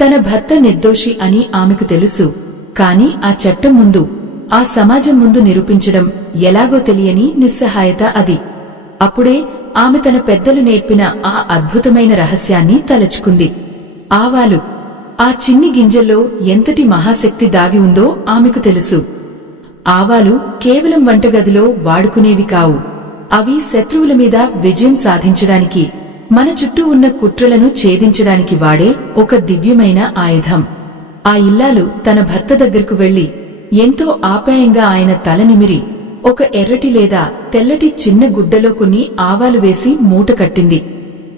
తన భర్త నిర్దోషి అని ఆమెకు తెలుసు. కాని ఆ చట్టం ముందు, ఆ సమాజం ముందు నిరూపించడం ఎలాగో తెలియని నిస్సహాయత అది. అప్పుడే ఆమె తన పెద్దలు నేర్పిన ఆ అద్భుతమైన రహస్యాన్ని తలచుకుంది. ఆవాలు, ఆ చిన్ని గింజల్లో ఎంతటి మహాశక్తి దాగి ఉందో ఆమెకు తెలుసు. ఆవాలు కేవలం వంటగదిలో వాడుకునేవి కావు. అవి శత్రువుల మీద విజయం సాధించడానికి, మన చుట్టూ ఉన్న కుట్రలను ఛేదించడానికి వాడే ఒక దివ్యమైన ఆయుధం. ఆ ఇల్లాలు తన భర్త దగ్గరకు వెళ్లి ఎంతో ఆప్యాయంగా ఆయన తల నిమిరి ఒక ఎర్రటి లేదా తెల్లటి చిన్న గుడ్డలో కొన్ని ఆవాలు వేసి మూట కట్టింది.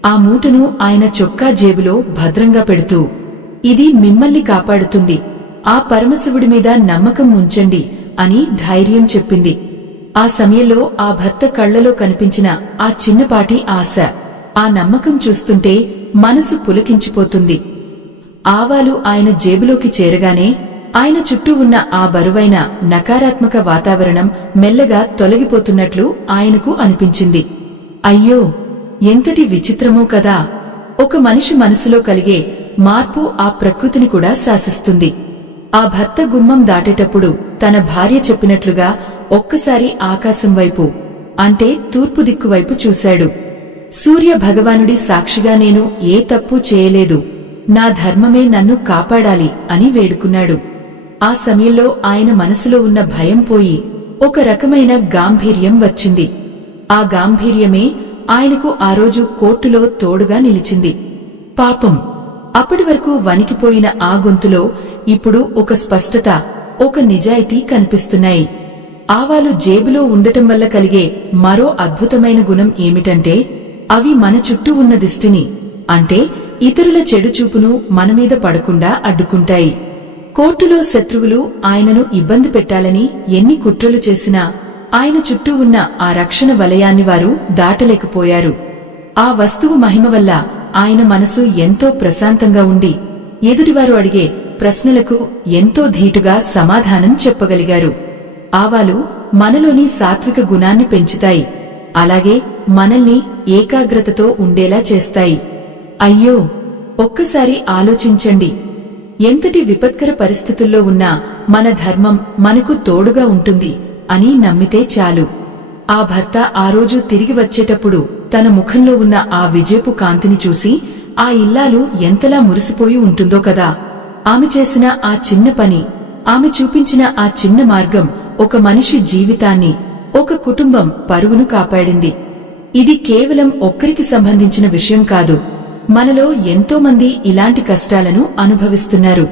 ఆ మూటను ఆయన చొక్కా జేబులో భద్రంగా పెడుతూ, ఇది మిమ్మల్ని కాపాడుతుంది, ఆ పరమశివుడి మీద నమ్మకం ఉంచండి అని ధైర్యం చెప్పింది. ఆ సమయంలో ఆ భర్త కళ్లలో కనిపించిన ఆ చిన్నపాటి ఆశ, ఆ నమ్మకం చూస్తుంటే మనసు పులకించిపోతుంది. ఆవాలు ఆయన జేబులోకి చేరగానే ఆయన చుట్టూ ఉన్న ఆ బరువైన నకారాత్మక వాతావరణం మెల్లగా తొలగిపోతున్నట్లు ఆయనకు అనిపించింది. అయ్యో, ఎంతటి విచిత్రమో కదా! ఒక మనిషి మనసులో కలిగే మార్పు ఆ ప్రకృతిని కూడా శాసిస్తుంది. ఆ భర్త గుమ్మం దాటేటప్పుడు తన భార్య చెప్పినట్లుగా ఒక్కసారి ఆకాశం వైపు, అంటే తూర్పు దిక్కు వైపు చూశాడు. సూర్య భగవానుడి సాక్షిగా నేను ఏ తప్పు చేయలేదు, నా ధర్మమే నన్ను కాపాడాలి అని వేడుకున్నాడు. ఆ సమయంలో ఆయన మనసులో ఉన్న భయం పోయి ఒక రకమైన గాంభీర్యం వచ్చింది. ఆ గాంభీర్యమే ఆయనకు ఆ రోజు కోర్టులో తోడుగా నిలిచింది. పాపం, అప్పటి వరకు వణికిపోయిన ఆ గొంతులో ఇప్పుడు ఒక స్పష్టత, ఒక నిజాయితీ కనిపిస్తున్నాయి. ఆవాలు జేబులో ఉండటం వల్ల కలిగే మరో అద్భుతమైన గుణం ఏమిటంటే అవి మన చుట్టూ ఉన్న దిష్టిని, అంటే ఇతరుల చెడు చూపును మనమీద పడకుండా అడ్డుకుంటాయి. కోర్టులో శత్రువులు ఆయనను ఇబ్బంది పెట్టాలని ఎన్ని కుట్రలు చేసినా ఆయన చుట్టూ ఉన్న ఆ రక్షణ వలయాన్ని వారు దాటలేకపోయారు. ఆ వస్తువు మహిమ వల్ల ఆయన మనసు ఎంతో ప్రశాంతంగా ఉండి ఎదుటివారు అడిగే ప్రశ్నలకు ఎంతో ధీటుగా సమాధానం చెప్పగలిగారు. ఆవాలు మనలోని సాత్విక గుణాన్ని పెంచుతాయి, అలాగే మనల్ని ఏకాగ్రతతో ఉండేలా చేస్తాయి. అయ్యో, ఒక్కసారి ఆలోచించండి, ఎంతటి విపత్కర పరిస్థితుల్లో ఉన్నా మన ధర్మం మనకు తోడుగా ఉంటుంది అని నమ్మితే చాలు. ఆ భర్త ఆ రోజు తిరిగి వచ్చేటప్పుడు తన ముఖంలో ఉన్న ఆ విజయపు కాంతిని చూసి ఆ ఇల్లాలు ఎంతలా మురిసిపోయి ఉంటుందో కదా! ఆమె చేసిన ఆ చిన్న పని, ఆమె చూపించిన ఆ చిన్న మార్గం ఒక మనిషి జీవితాన్ని, ఒక కుటుంబం పరువును కాపాడింది. ఇది కేవలం ఒక్కరికి సంబంధించిన విషయం కాదు. మనలో ఎంతో మంది ఇలాంటి కష్టాలను అనుభవిస్తున్నారు.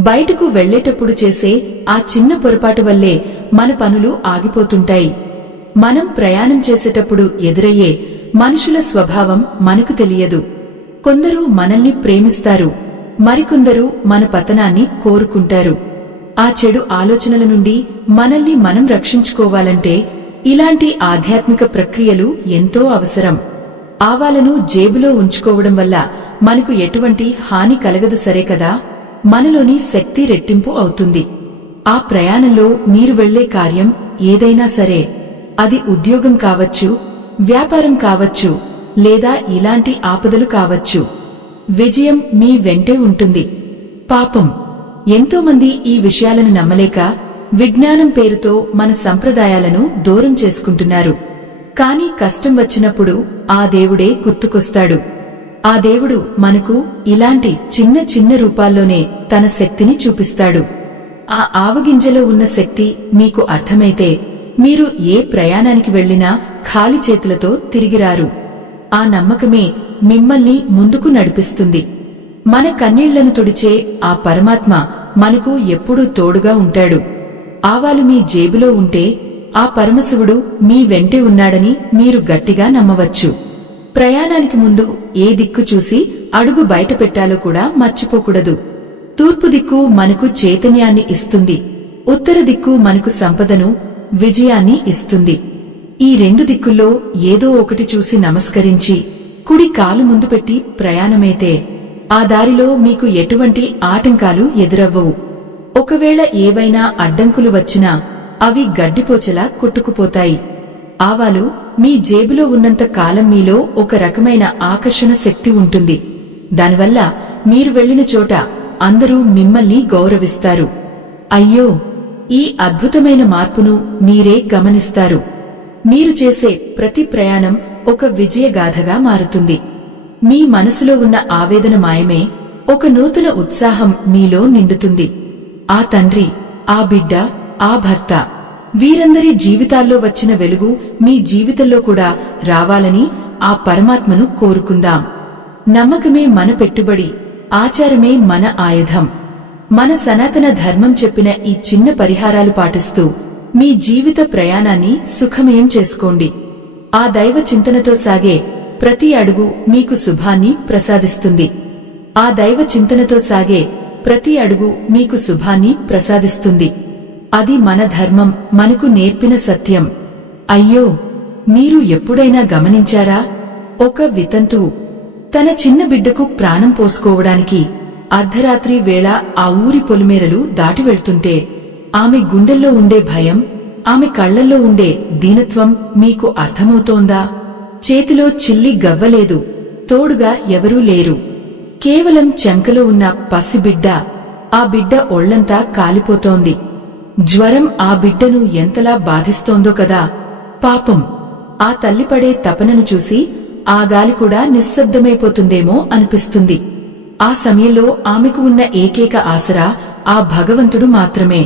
బయటకు వెళ్లేటప్పుడు చేసే ఆ చిన్న పొరపాటు వల్లే మన పనులు ఆగిపోతుంటాయి. మనం ప్రయాణం చేసేటప్పుడు ఎదురయ్యే మనుషుల స్వభావం మనకు తెలియదు. కొందరు మనల్ని ప్రేమిస్తారు, మరికొందరు మన పతనాన్ని కోరుకుంటారు. ఆ చెడు ఆలోచనల నుండి మనల్ని మనం రక్షించుకోవాలంటే ఇలాంటి ఆధ్యాత్మిక ప్రక్రియలు ఎంతో అవసరం. ఆవాలను జేబులో ఉంచుకోవడం వల్ల మనకు ఎటువంటి హాని కలగదు, సరే కదా! మనలోని శక్తి రెట్టింపు అవుతుంది. ఆ ప్రయాణంలో మీరు వెళ్లే కార్యం ఏదైనా సరే, అది ఉద్యోగం కావచ్చు, వ్యాపారం కావచ్చు, లేదా ఇలాంటి ఆపదలు కావచ్చు, విజయం మీ వెంటే ఉంటుంది. పాపం, ఎంతోమంది ఈ విషయాలను నమ్మలేక విజ్ఞానం పేరుతో మన సంప్రదాయాలను దూరం చేసుకుంటున్నారు. కాని కష్టం వచ్చినప్పుడు ఆ దేవుడే గుర్తుకొస్తాడు. ఆ దేవుడు మనకు ఇలాంటి చిన్న చిన్న రూపాల్లోనే తన శక్తిని చూపిస్తాడు. ఆ ఆవగింజలో ఉన్న శక్తి మీకు అర్థమైతే మీరు ఏ ప్రయాణానికి వెళ్లినా ఖాళీ చేతులతో తిరిగిరారు. ఆ నమ్మకమే మిమ్మల్ని ముందుకు నడిపిస్తుంది. మన కన్నీళ్లను తుడిచే ఆ పరమాత్మ మనకు ఎప్పుడూ తోడుగా ఉంటాడు. ఆవాలు మీ జేబులో ఉంటే ఆ పరమశివుడు మీ వెంటే ఉన్నాడని మీరు గట్టిగా నమ్మవచ్చు. ప్రయాణానికి ముందు ఏ దిక్కు చూసి అడుగు బయట పెట్టాలో కూడా మర్చిపోకూడదు. తూర్పు దిక్కు మనకు చైతన్యాన్ని ఇస్తుంది, ఉత్తర దిక్కు మనకు సంపదను, విజయాన్ని ఇస్తుంది. ఈ రెండు దిక్కుల్లో ఏదో ఒకటి చూసి నమస్కరించి కుడి కాలు ముందు పెట్టి ప్రయాణమైతే ఆ దారిలో మీకు ఎటువంటి ఆటంకాలు ఎదురవ్వవు. ఒకవేళ ఏవైనా అడ్డంకులు వచ్చినా అవి గడ్డిపోచలా కొట్టుకుపోతాయి. ఆవాలు మీ జేబులో ఉన్నంత కాలం మీలో ఒక రకమైన ఆకర్షణ శక్తి ఉంటుంది. దానివల్ల మీరు వెళ్లిన చోట అందరూ మిమ్మల్ని గౌరవిస్తారు. అయ్యో, ఈ అద్భుతమైన మార్పును మీరే గమనిస్తారు. మీరు చేసే ప్రతి ప్రయాణం ఒక విజయగాథగా మారుతుంది. మీ మనసులో ఉన్న ఆవేదన మాయమే, ఒక నూతన ఉత్సాహం మీలో నిండుతుంది. ఆ తండ్రి, ఆ బిడ్డ, ఆ భర్త, వీరందరి జీవితాల్లో వచ్చిన వెలుగు మీ జీవితంలో కూడా రావాలని ఆ పరమాత్మను కోరుకుందాం. నమ్మకమే మన పెట్టుబడి, ఆచారమే మన ఆయుధం. మన సనాతన ధర్మం చెప్పిన ఈ చిన్న పరిహారాలు పాటిస్తూ మీ జీవిత ప్రయాణాన్ని సుఖమయం చేసుకోండి. ఆ దైవ చింతనతో సాగే ప్రతి అడుగు మీకు శుభాన్ని ప్రసాదిస్తుంది. ఆ దైవ చింతనతో సాగే ప్రతి అడుగు మీకు శుభాన్ని ప్రసాదిస్తుంది. అది మన ధర్మం మనకు నేర్పిన సత్యం. అయ్యో, మీరు ఎప్పుడైనా గమనించారా? ఒక వితంతువు తన చిన్న బిడ్డకు ప్రాణం పోసుకోవడానికి అర్ధరాత్రి వేళ ఆ ఊరి పొలిమేరలు దాటి వెళ్తుంటే ఆమె గుండెల్లో ఉండే భయం, ఆమె కళ్లల్లో ఉండే దీనత్వం మీకు అర్థమవుతోందా? చేతిలో చిల్లి గవ్వలేదు, తోడుగా ఎవరూ లేరు. కేవలం చంకలో ఉన్న పసిబిడ్డ. ఆ బిడ్డ ఒళ్లంతా కాలిపోతోంది. జ్వరం ఆ బిడ్డను ఎంతలా బాధిస్తోందో కదా. పాపం, ఆ తల్లిపడే తపనను చూసి ఆ గాలి కూడా నిశ్శబ్దమైపోతుందేమో అనిపిస్తుంది. ఆ సమయంలో ఆమెకు ఉన్న ఏకైక ఆసరా ఆ భగవంతుడు మాత్రమే.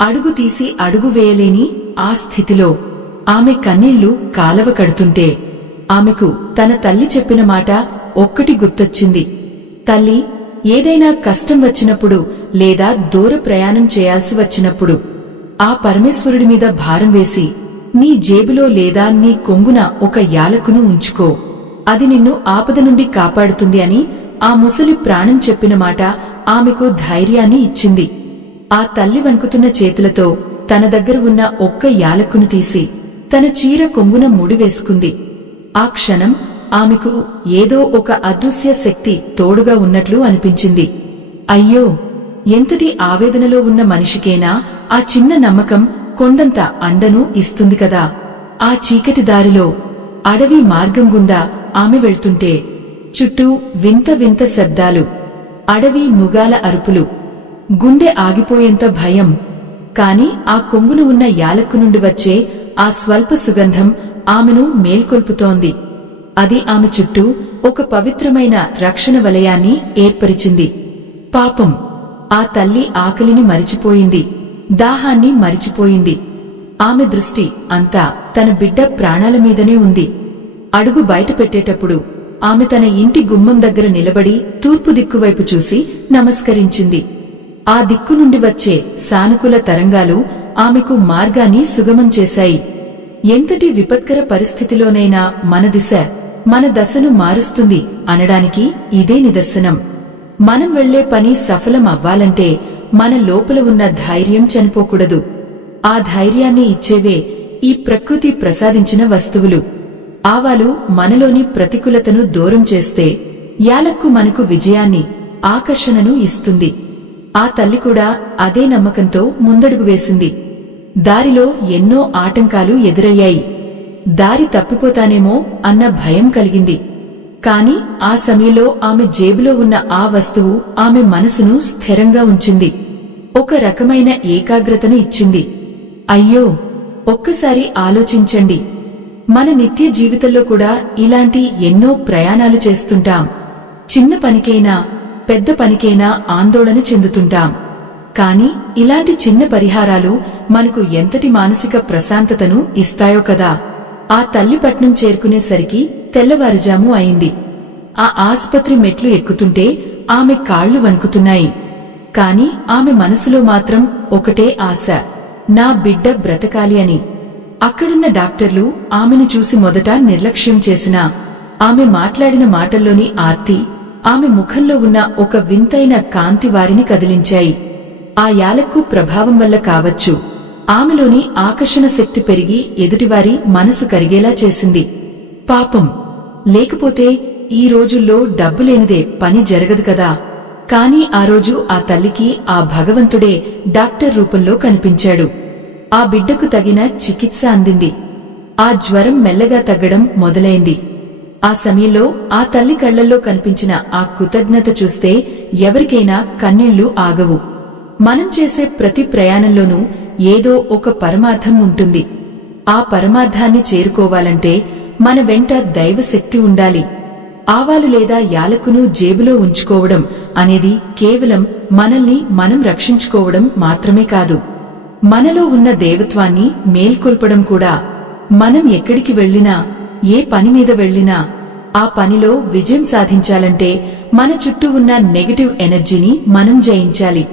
అడుగు తీసి అడుగు వేయలేని ఆ స్థితిలో ఆమె కన్నీళ్లు కాలవ కడుతుంటే ఆమెకు తన తల్లి చెప్పిన మాట ఒక్కటి గుర్తొచ్చింది. తల్లి, ఏదైనా కష్టం వచ్చినప్పుడు లేదా దూర ప్రయాణం చేయాల్సి వచ్చినప్పుడు ఆ పరమేశ్వరుడి మీద భారం వేసి నీ జేబులో లేదా నీ కొంగున ఒక యాలకును ఉంచుకో, అది నిన్ను ఆపద నుండి కాపాడుతుంది అని ఆ ముసలి ప్రాణం చెప్పిన మాట ఆమెకు ధైర్యాన్ని ఇచ్చింది. ఆ తల్లి వణుకుతున్న చేతులతో తన దగ్గర ఉన్న ఒక్క యాలక్కును తీసి తన చీర కొంగున ముడివేసుకుంది. ఆ క్షణం ఆమెకు ఏదో ఒక అదృశ్య శక్తి తోడుగా ఉన్నట్లు అనిపించింది. అయ్యో, ఎంతటి ఆవేదనలో ఉన్న మనిషికేనా ఆ చిన్న నమ్మకం కొండంత అండను ఇస్తుంది కదా. ఆ చీకటి దారిలో అడవి మార్గం గుండా ఆమె వెళ్తుంటే చుట్టూ వింత వింత శబ్దాలు, అడవి మృగాల అరుపులు, గుండె ఆగిపోయేంత భయం. కాని ఆ కొంగున ఉన్న యాలక్కు నుండి వచ్చే ఆ స్వల్ప సుగంధం ఆమెను మేల్కొల్పుతోంది. అది ఆమె చుట్టూ ఒక పవిత్రమైన రక్షణ వలయాన్ని ఏర్పరిచింది. పాపం, ఆ తల్లి ఆకలిని మరిచిపోయింది, దాహాన్ని మరిచిపోయింది. ఆమె దృష్టి అంతా తన బిడ్డ ప్రాణాల మీదనే ఉంది. అడుగు బయట పెట్టేటప్పుడు ఆమె తన ఇంటి గుమ్మం దగ్గర నిలబడి తూర్పు దిక్కువైపు చూసి నమస్కరించింది. ఆ దిక్కు నుండి వచ్చే సానుకూల తరంగాలు ఆమెకు మార్గాన్ని సుగమం చేశాయి. ఎంతటి విపత్కర పరిస్థితిలోనైనా మన దిశ మన దశను మారుస్తుంది అనడానికి ఇదే నిదర్శనం. మనం వెళ్లే పని సఫలం అవ్వాలంటే మన లోపల ఉన్న ధైర్యం చనిపోకూడదు. ఆ ధైర్యాన్ని ఇచ్చేవే ఈ ప్రకృతి ప్రసాదించిన వస్తువులు. ఆవాలు మనలోని ప్రతికూలతను దూరం చేస్తే యాలక్కు మనకు విజయాన్ని, ఆకర్షణను ఇస్తుంది. ఆ తల్లి కూడా అదే నమ్మకంతో ముందడుగు వేసింది. దారిలో ఎన్నో ఆటంకాలు ఎదురయ్యాయి. దారి తప్పిపోతానేమో అన్న భయం కలిగింది. కాని ఆ సమయంలో ఆమె జేబులో ఉన్న ఆ వస్తువు ఆమె మనసును స్థిరంగా ఉంచింది. ఒక రకమైన ఏకాగ్రతను ఇచ్చింది. అయ్యో, ఒక్కసారి ఆలోచించండి. మన నిత్య జీవితంలో కూడా ఇలాంటి ఎన్నో ప్రయాణాలు చేస్తుంటాం. చిన్న పనికైనా పెద్ద పనికైనా ఆందోళన చెందుతుంటాం. కాని ఇలాంటి చిన్న పరిహారాలు మనకు ఎంతటి మానసిక ప్రశాంతతను ఇస్తాయో కదా. ఆ తల్లి పట్నం చేరుకునేసరికి తెల్లవారుజాము అయింది. ఆ ఆస్పత్రి మెట్లు ఎక్కుతుంటే ఆమె కాళ్లు వణుకుతున్నాయి. కాని ఆమె మనసులో మాత్రం ఒకటే ఆశ, నా బిడ్డ బ్రతకాలి అని. అక్కడున్న డాక్టర్లు ఆమెను చూసి మొదట నిర్లక్ష్యం చేసినా ఆమె మాట్లాడిన మాటల్లోని ఆర్తి, ఆమె ముఖంలో ఉన్న ఒక వింతైన కాంతి వారిని కదిలించాయి. ఆ యాలక్కు ప్రభావం వల్ల కావచ్చు, ఆమెలోని ఆకర్షణ శక్తి పెరిగి ఎదుటివారి మనసు కరిగేలా చేసింది. పాపం, లేకపోతే ఈ రోజుల్లో డబ్బు లేనిదే పని జరగదు కదా. కాని ఆ రోజు ఆ తల్లికి ఆ భగవంతుడే డాక్టర్ రూపంలో కనిపించాడు. ఆ బిడ్డకు తగిన చికిత్స అందింది. ఆ జ్వరం మెల్లగా తగ్గడం మొదలైంది. ఆ సమయంలో ఆ తల్లి కళ్లల్లో కనిపించిన ఆ కృతజ్ఞత చూస్తే ఎవరికైనా కన్నీళ్లు ఆగవు. మనం చేసే ప్రతి ప్రయాణంలోనూ ఏదో ఒక పరమార్థం ఉంటుంది. ఆ పరమార్థాన్ని చేరుకోవాలంటే మన వెంట దైవశక్తి ఉండాలి. ఆవాలు లేదా యాలకును జేబులో ఉంచుకోవడం అనేది కేవలం మనల్ని మనం రక్షించుకోవడం మాత్రమే కాదు, మనలో ఉన్న దేవత్వాన్ని మేల్కొల్పడం కూడా. మనం ఎక్కడికి వెళ్లినా, ఏ పని మీద వెళ్లినా ఆ పనిలో విజయం సాధించాలంటే మన చుట్టూ ఉన్న నెగటివ్ ఎనర్జీని మనం జయించాలి.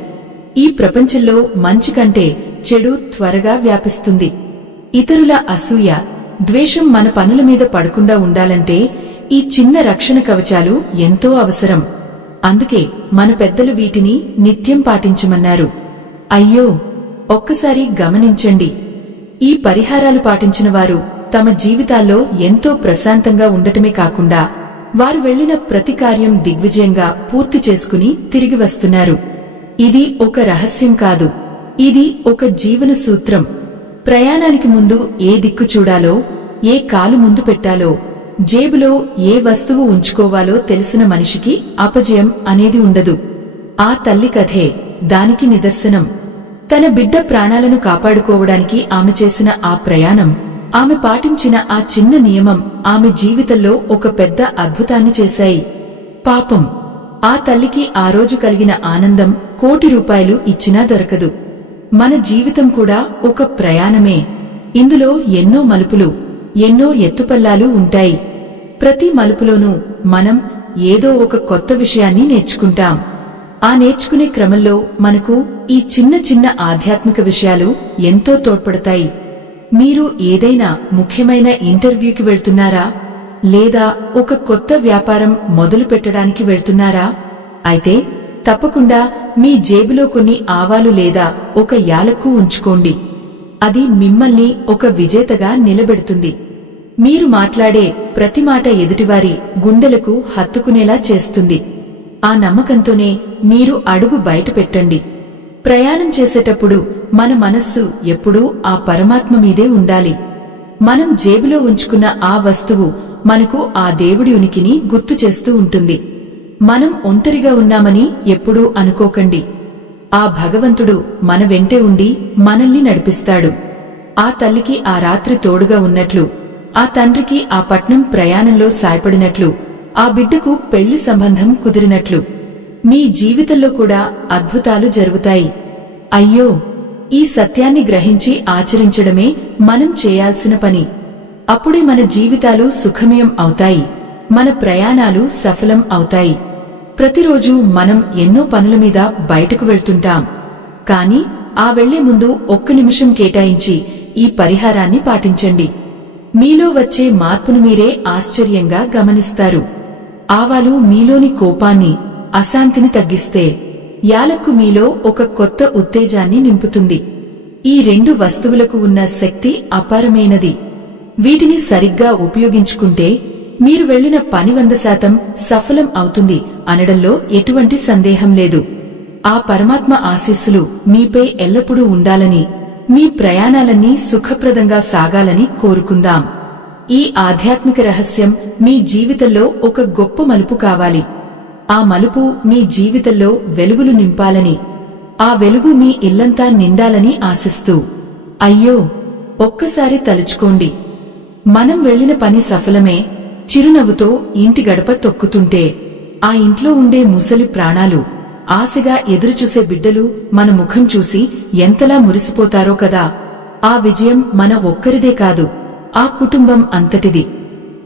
ఈ ప్రపంచంలో మంచి కంటే చెడు త్వరగా వ్యాపిస్తుంది. ఇతరుల అసూయ, ద్వేషం మన పనుల మీద పడకుండా ఉండాలంటే ఈ చిన్న రక్షణ కవచాలు ఎంతో అవసరం. అందుకే మన పెద్దలు వీటిని నిత్యం పాటించమన్నారు. అయ్యో, ఒక్కసారి గమనించండి. ఈ పరిహారాలు పాటించిన వారు తమ జీవితాల్లో ఎంతో ప్రశాంతంగా ఉండటమే కాకుండా వారు వెళ్లిన ప్రతి కార్యం దిగ్విజయంగా పూర్తి చేసుకుని తిరిగి వస్తున్నారు. ఇది ఒక రహస్యం కాదు, ఇది ఒక జీవన సూత్రం. ప్రయాణానికి ముందు ఏ దిక్కు చూడాలో, ఏ కాలు ముందు పెట్టాలో, జేబులో ఏ వస్తువు ఉంచుకోవాలో తెలిసిన మనిషికి అపజయం అనేది ఉండదు. ఆ తల్లి కథే దానికి నిదర్శనం. తన బిడ్డ ప్రాణాలను కాపాడుకోవడానికి ఆమె చేసిన ఆ ప్రయాణం, ఆమె పాటించిన ఆ చిన్న నియమం ఆమె జీవితంలో ఒక పెద్ద అద్భుతాన్ని చేశాయి. పాపం, ఆ తల్లికి ఆ రోజు కలిగిన ఆనందం కోటి రూపాయలు ఇచ్చినా దొరకదు. మన జీవితం కూడా ఒక ప్రయాణమే. ఇందులో ఎన్నో మలుపులు, ఎన్నో ఎత్తుపల్లాలు ఉంటాయి. ప్రతి మలుపులోనూ మనం ఏదో ఒక కొత్త విషయాన్ని నేర్చుకుంటాం. ఆ నేర్చుకునే క్రమంలో మనకు ఈ చిన్న చిన్న ఆధ్యాత్మిక విషయాలు ఎంతో తోడ్పడతాయి. మీరు ఏదైనా ముఖ్యమైన ఇంటర్వ్యూకి వెళ్తున్నారా? లేదా ఒక కొత్త వ్యాపారం మొదలు పెట్టడానికి వెళ్తున్నారా? అయితే తప్పకుండా మీ జేబులో కొన్ని ఆవాలు లేదా ఒక యాలక్కు ఉంచుకోండి. అది మిమ్మల్ని ఒక విజేతగా నిలబెడుతుంది. మీరు మాట్లాడే ప్రతి మాట ఎదుటివారి గుండెలకు హత్తుకునేలా చేస్తుంది. ఆ నమ్మకంతోనే మీరు అడుగు బయట పెట్టండి. ప్రయాణం చేసేటప్పుడు మన మనస్సు ఎప్పుడూ ఆ పరమాత్మ మీదే ఉండాలి. మనం జేబులో ఉంచుకున్న ఆ వస్తువు మనకు ఆ దేవుడి ఉనికిని గుర్తు చేస్తూ ఉంటుంది. మనం ఒంటరిగా ఉన్నామని ఎప్పుడూ అనుకోకండి. ఆ భగవంతుడు మన వెంటే ఉండి మనల్ని నడిపిస్తాడు. ఆ తల్లికి ఆ రాత్రి తోడుగా ఉన్నట్లు, ఆ తండ్రికి ఆ పట్నం ప్రయాణంలో సాయపడినట్లు, ఆ బిడ్డకు పెళ్లి సంబంధం కుదిరినట్లు మీ జీవితంలో కూడా అద్భుతాలు జరుగుతాయి. అయ్యో, ఈ సత్యాన్ని గ్రహించి ఆచరించడమే మనం చేయాల్సిన పని. అప్పుడే మన జీవితాలు సుఖమయం అవుతాయి, మన ప్రయాణాలు సఫలం అవుతాయి. ప్రతిరోజు మనం ఎన్నో పనుల మీద బయటకు వెళ్తుంటాం. కాని ఆ వెళ్లే ముందు ఒక్క నిమిషం కేటాయించి ఈ పరిహారాన్ని పాటించండి. మీలో వచ్చే మార్పును మీరే ఆశ్చర్యంగా గమనిస్తారు. ఆవాలు మీలోని కోపాన్ని, అశాంతిని తగ్గిస్తే, యాలక్కు మీలో ఒక కొత్త ఉత్తేజాన్ని నింపుతుంది. ఈ రెండు వస్తువులకు ఉన్న శక్తి అపారమైనది. వీటిని సరిగ్గా ఉపయోగించుకుంటే మీరు వెళ్లిన పని 100% సఫలం అవుతుంది అనడంలో ఎటువంటి సందేహం లేదు. ఆ పరమాత్మ ఆశీస్సులు మీపై ఎల్లప్పుడూ ఉండాలని, మీ ప్రయాణాలన్నీ సుఖప్రదంగా సాగాలని కోరుకుందాం. ఈ ఆధ్యాత్మిక రహస్యం మీ జీవితంలో ఒక గొప్ప మలుపు కావాలి. ఆ మలుపు మీ జీవితంలో వెలుగులు నింపాలని, ఆ వెలుగు మీ ఇల్లంతా నిండాలని ఆశిస్తూ, అయ్యో, ఒక్కసారి తలుచుకోండి. మనం వెళ్లిన పని సఫలమే. చిరునవ్వుతో ఇంటి గడప తొక్కుతుంటే, ఆ ఇంట్లో ఉండే ముసలి ప్రాణాలు, ఆశగా ఎదురుచూసే బిడ్డలు మన ముఖం చూసి ఎంతలా మురిసిపోతారో కదా. ఆ విజయం మన ఒక్కరిదే కాదు, ఆ కుటుంబం అంతటిది.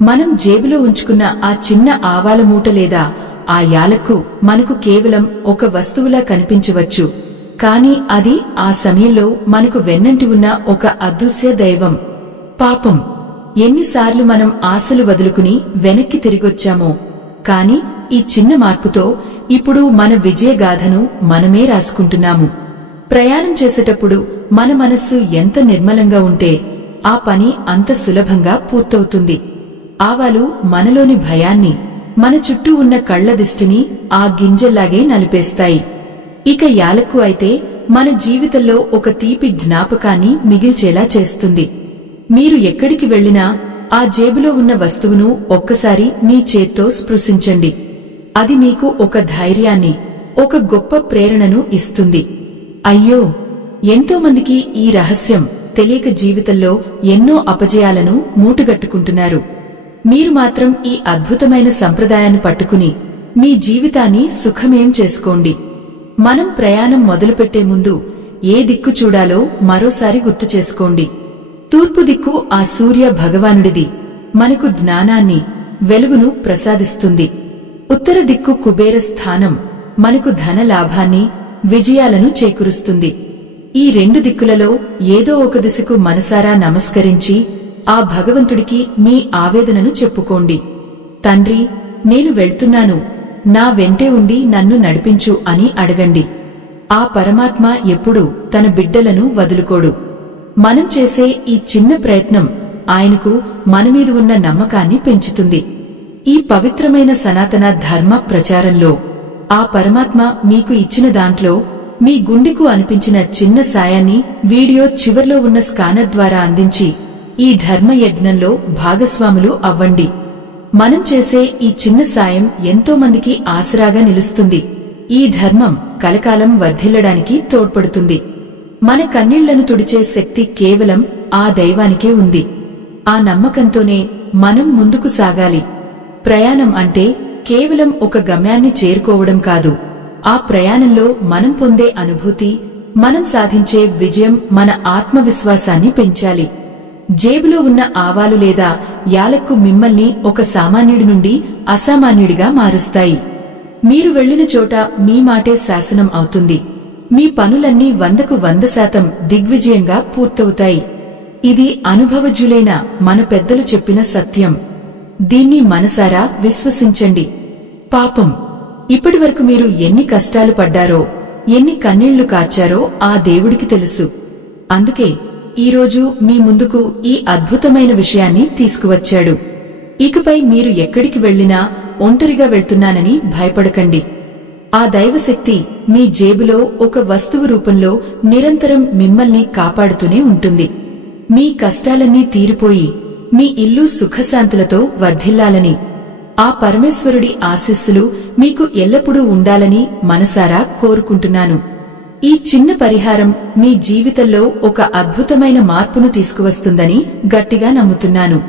మనం జేబులో ఉంచుకున్న ఆ చిన్న ఆవాల మూట లేదా ఆ యాలక్కు మనకు కేవలం ఒక వస్తువులా కనిపించవచ్చు. కాని అది ఆ సమయంలో మనకు వెన్నంటి ఉన్న ఒక అదృశ్య దైవం. పాపం, ఎన్నిసార్లు మనం ఆశలు వదులుకుని వెనక్కి తిరిగొచ్చామో. కాని ఈ చిన్న మార్పుతో ఇప్పుడు మన విజయగాథను మనమే రాసుకుంటున్నాము. ప్రయాణం చేసేటప్పుడు మన మనస్సు ఎంత నిర్మలంగా ఉంటే ఆ పని అంత సులభంగా పూర్తవుతుంది. ఆవాలు మనలోని భయాన్ని, మన చుట్టూ ఉన్న కళ్ల దిష్టిని ఆ గింజల్లాగే నలిపేస్తాయి. ఇక యాలక్కు అయితే మన జీవితంలో ఒక తీపి జ్ఞాపకాన్ని మిగిల్చేలా చేస్తుంది. మీరు ఎక్కడికి వెళ్లినా ఆ జేబులో ఉన్న వస్తువును ఒక్కసారి మీ చేత్తో స్పృశించండి. అది మీకు ఒక ధైర్యాన్ని, ఒక గొప్ప ప్రేరణను ఇస్తుంది. అయ్యో, ఎంతోమందికి ఈ రహస్యం తెలియక జీవితంలో ఎన్నో అపజయాలను మూటగట్టుకుంటున్నారు. మీరు మాత్రం ఈ అద్భుతమైన సంప్రదాయాన్ని పట్టుకుని మీ జీవితాన్ని సుఖమయం చేసుకోండి. మనం ప్రయాణం మొదలుపెట్టే ముందు ఏ దిక్కు చూడాలో మరోసారి గుర్తు చేసుకోండి. తూర్పు దిక్కు ఆ సూర్య భగవానుడిది, మనకు జ్ఞానాన్ని, వెలుగును ప్రసాదిస్తుంది. ఉత్తర దిక్కు కుబేర స్థానం, మనకు ధన లాభాన్ని, విజయాలను చేకూరుస్తుంది. ఈ రెండు దిక్కులలో ఏదో ఒక దిశకు మనసారా నమస్కరించి ఆ భగవంతుడికి మీ ఆవేదనను చెప్పుకోండి. తండ్రి, నేను వెళ్తున్నాను, నా వెంటే ఉండి నన్ను నడిపించు అని అడగండి. ఆ పరమాత్మ ఎప్పుడూ తన బిడ్డలను వదులుకోడు. మనం చేసే ఈ చిన్న ప్రయత్నం ఆయనకు మనమీద ఉన్న నమ్మకాన్ని పెంచుతుంది. ఈ పవిత్రమైన సనాతన ధర్మ ప్రచారంలో ఆ పరమాత్మ మీకు ఇచ్చిన దాంట్లో మీ గుండెకు అనిపించిన చిన్న సాయాన్ని వీడియో చివర్లో ఉన్న స్కానర్ ద్వారా అందించి ఈ ధర్మ యజ్ఞంలో భాగస్వాములు అవ్వండి. మనం చేసే ఈ చిన్న సాయం ఎంతో మందికి ఆసరాగా నిలుస్తుంది. ఈ ధర్మం కలకాలం వర్ధిల్లడానికి తోడ్పడుతుంది. మన కన్నీళ్లను తుడిచే శక్తి కేవలం ఆ దైవానికే ఉంది. ఆ నమ్మకంతోనే మనం ముందుకు సాగాలి. ప్రయాణం అంటే కేవలం ఒక గమ్యాన్ని చేరుకోవడం కాదు. ఆ ప్రయాణంలో మనం పొందే అనుభూతి, మనం సాధించే విజయం మన ఆత్మవిశ్వాసాన్ని పెంచాలి. జేబులో ఉన్న ఆవాలు లేదా యాలక్కు మిమ్మల్ని ఒక సామాన్యుడి నుండి అసామాన్యుడిగా మారుస్తాయి. మీరు వెళ్లిన చోట మీ మాటే శాసనం అవుతుంది. మీ పనులన్నీ 100% దిగ్విజయంగా పూర్తవుతాయి. ఇది అనుభవజ్ఞులైన మన పెద్దలు చెప్పిన సత్యం. దీన్ని మనసారా విశ్వసించండి. పాపం, ఇప్పటివరకు మీరు ఎన్ని కష్టాలు పడ్డారో, ఎన్ని కన్నీళ్లు కార్చారో ఆ దేవుడికి తెలుసు. అందుకే ఈరోజు మీ ముందుకు ఈ అద్భుతమైన విషయాన్ని తీసుకువచ్చాడు. ఇకపై మీరు ఎక్కడికి వెళ్లినా ఒంటరిగా వెళ్తున్నానని భయపడకండి. ఆ దైవశక్తి మీ జేబులో ఒక వస్తువు రూపంలో నిరంతరం మిమ్మల్ని కాపాడుతూనే ఉంటుంది. మీ కష్టాలన్నీ తీరిపోయి మీ ఇల్లు సుఖశాంతులతో వర్ధిల్లాలని, ఆ పరమేశ్వరుడి ఆశీస్సులు మీకు ఎల్లప్పుడూ ఉండాలని మనసారా కోరుకుంటున్నాను. ఈ చిన్న పరిహారం మీ జీవితంలో ఒక అద్భుతమైన మార్పును తీసుకువస్తుందని గట్టిగా నమ్ముతున్నాను.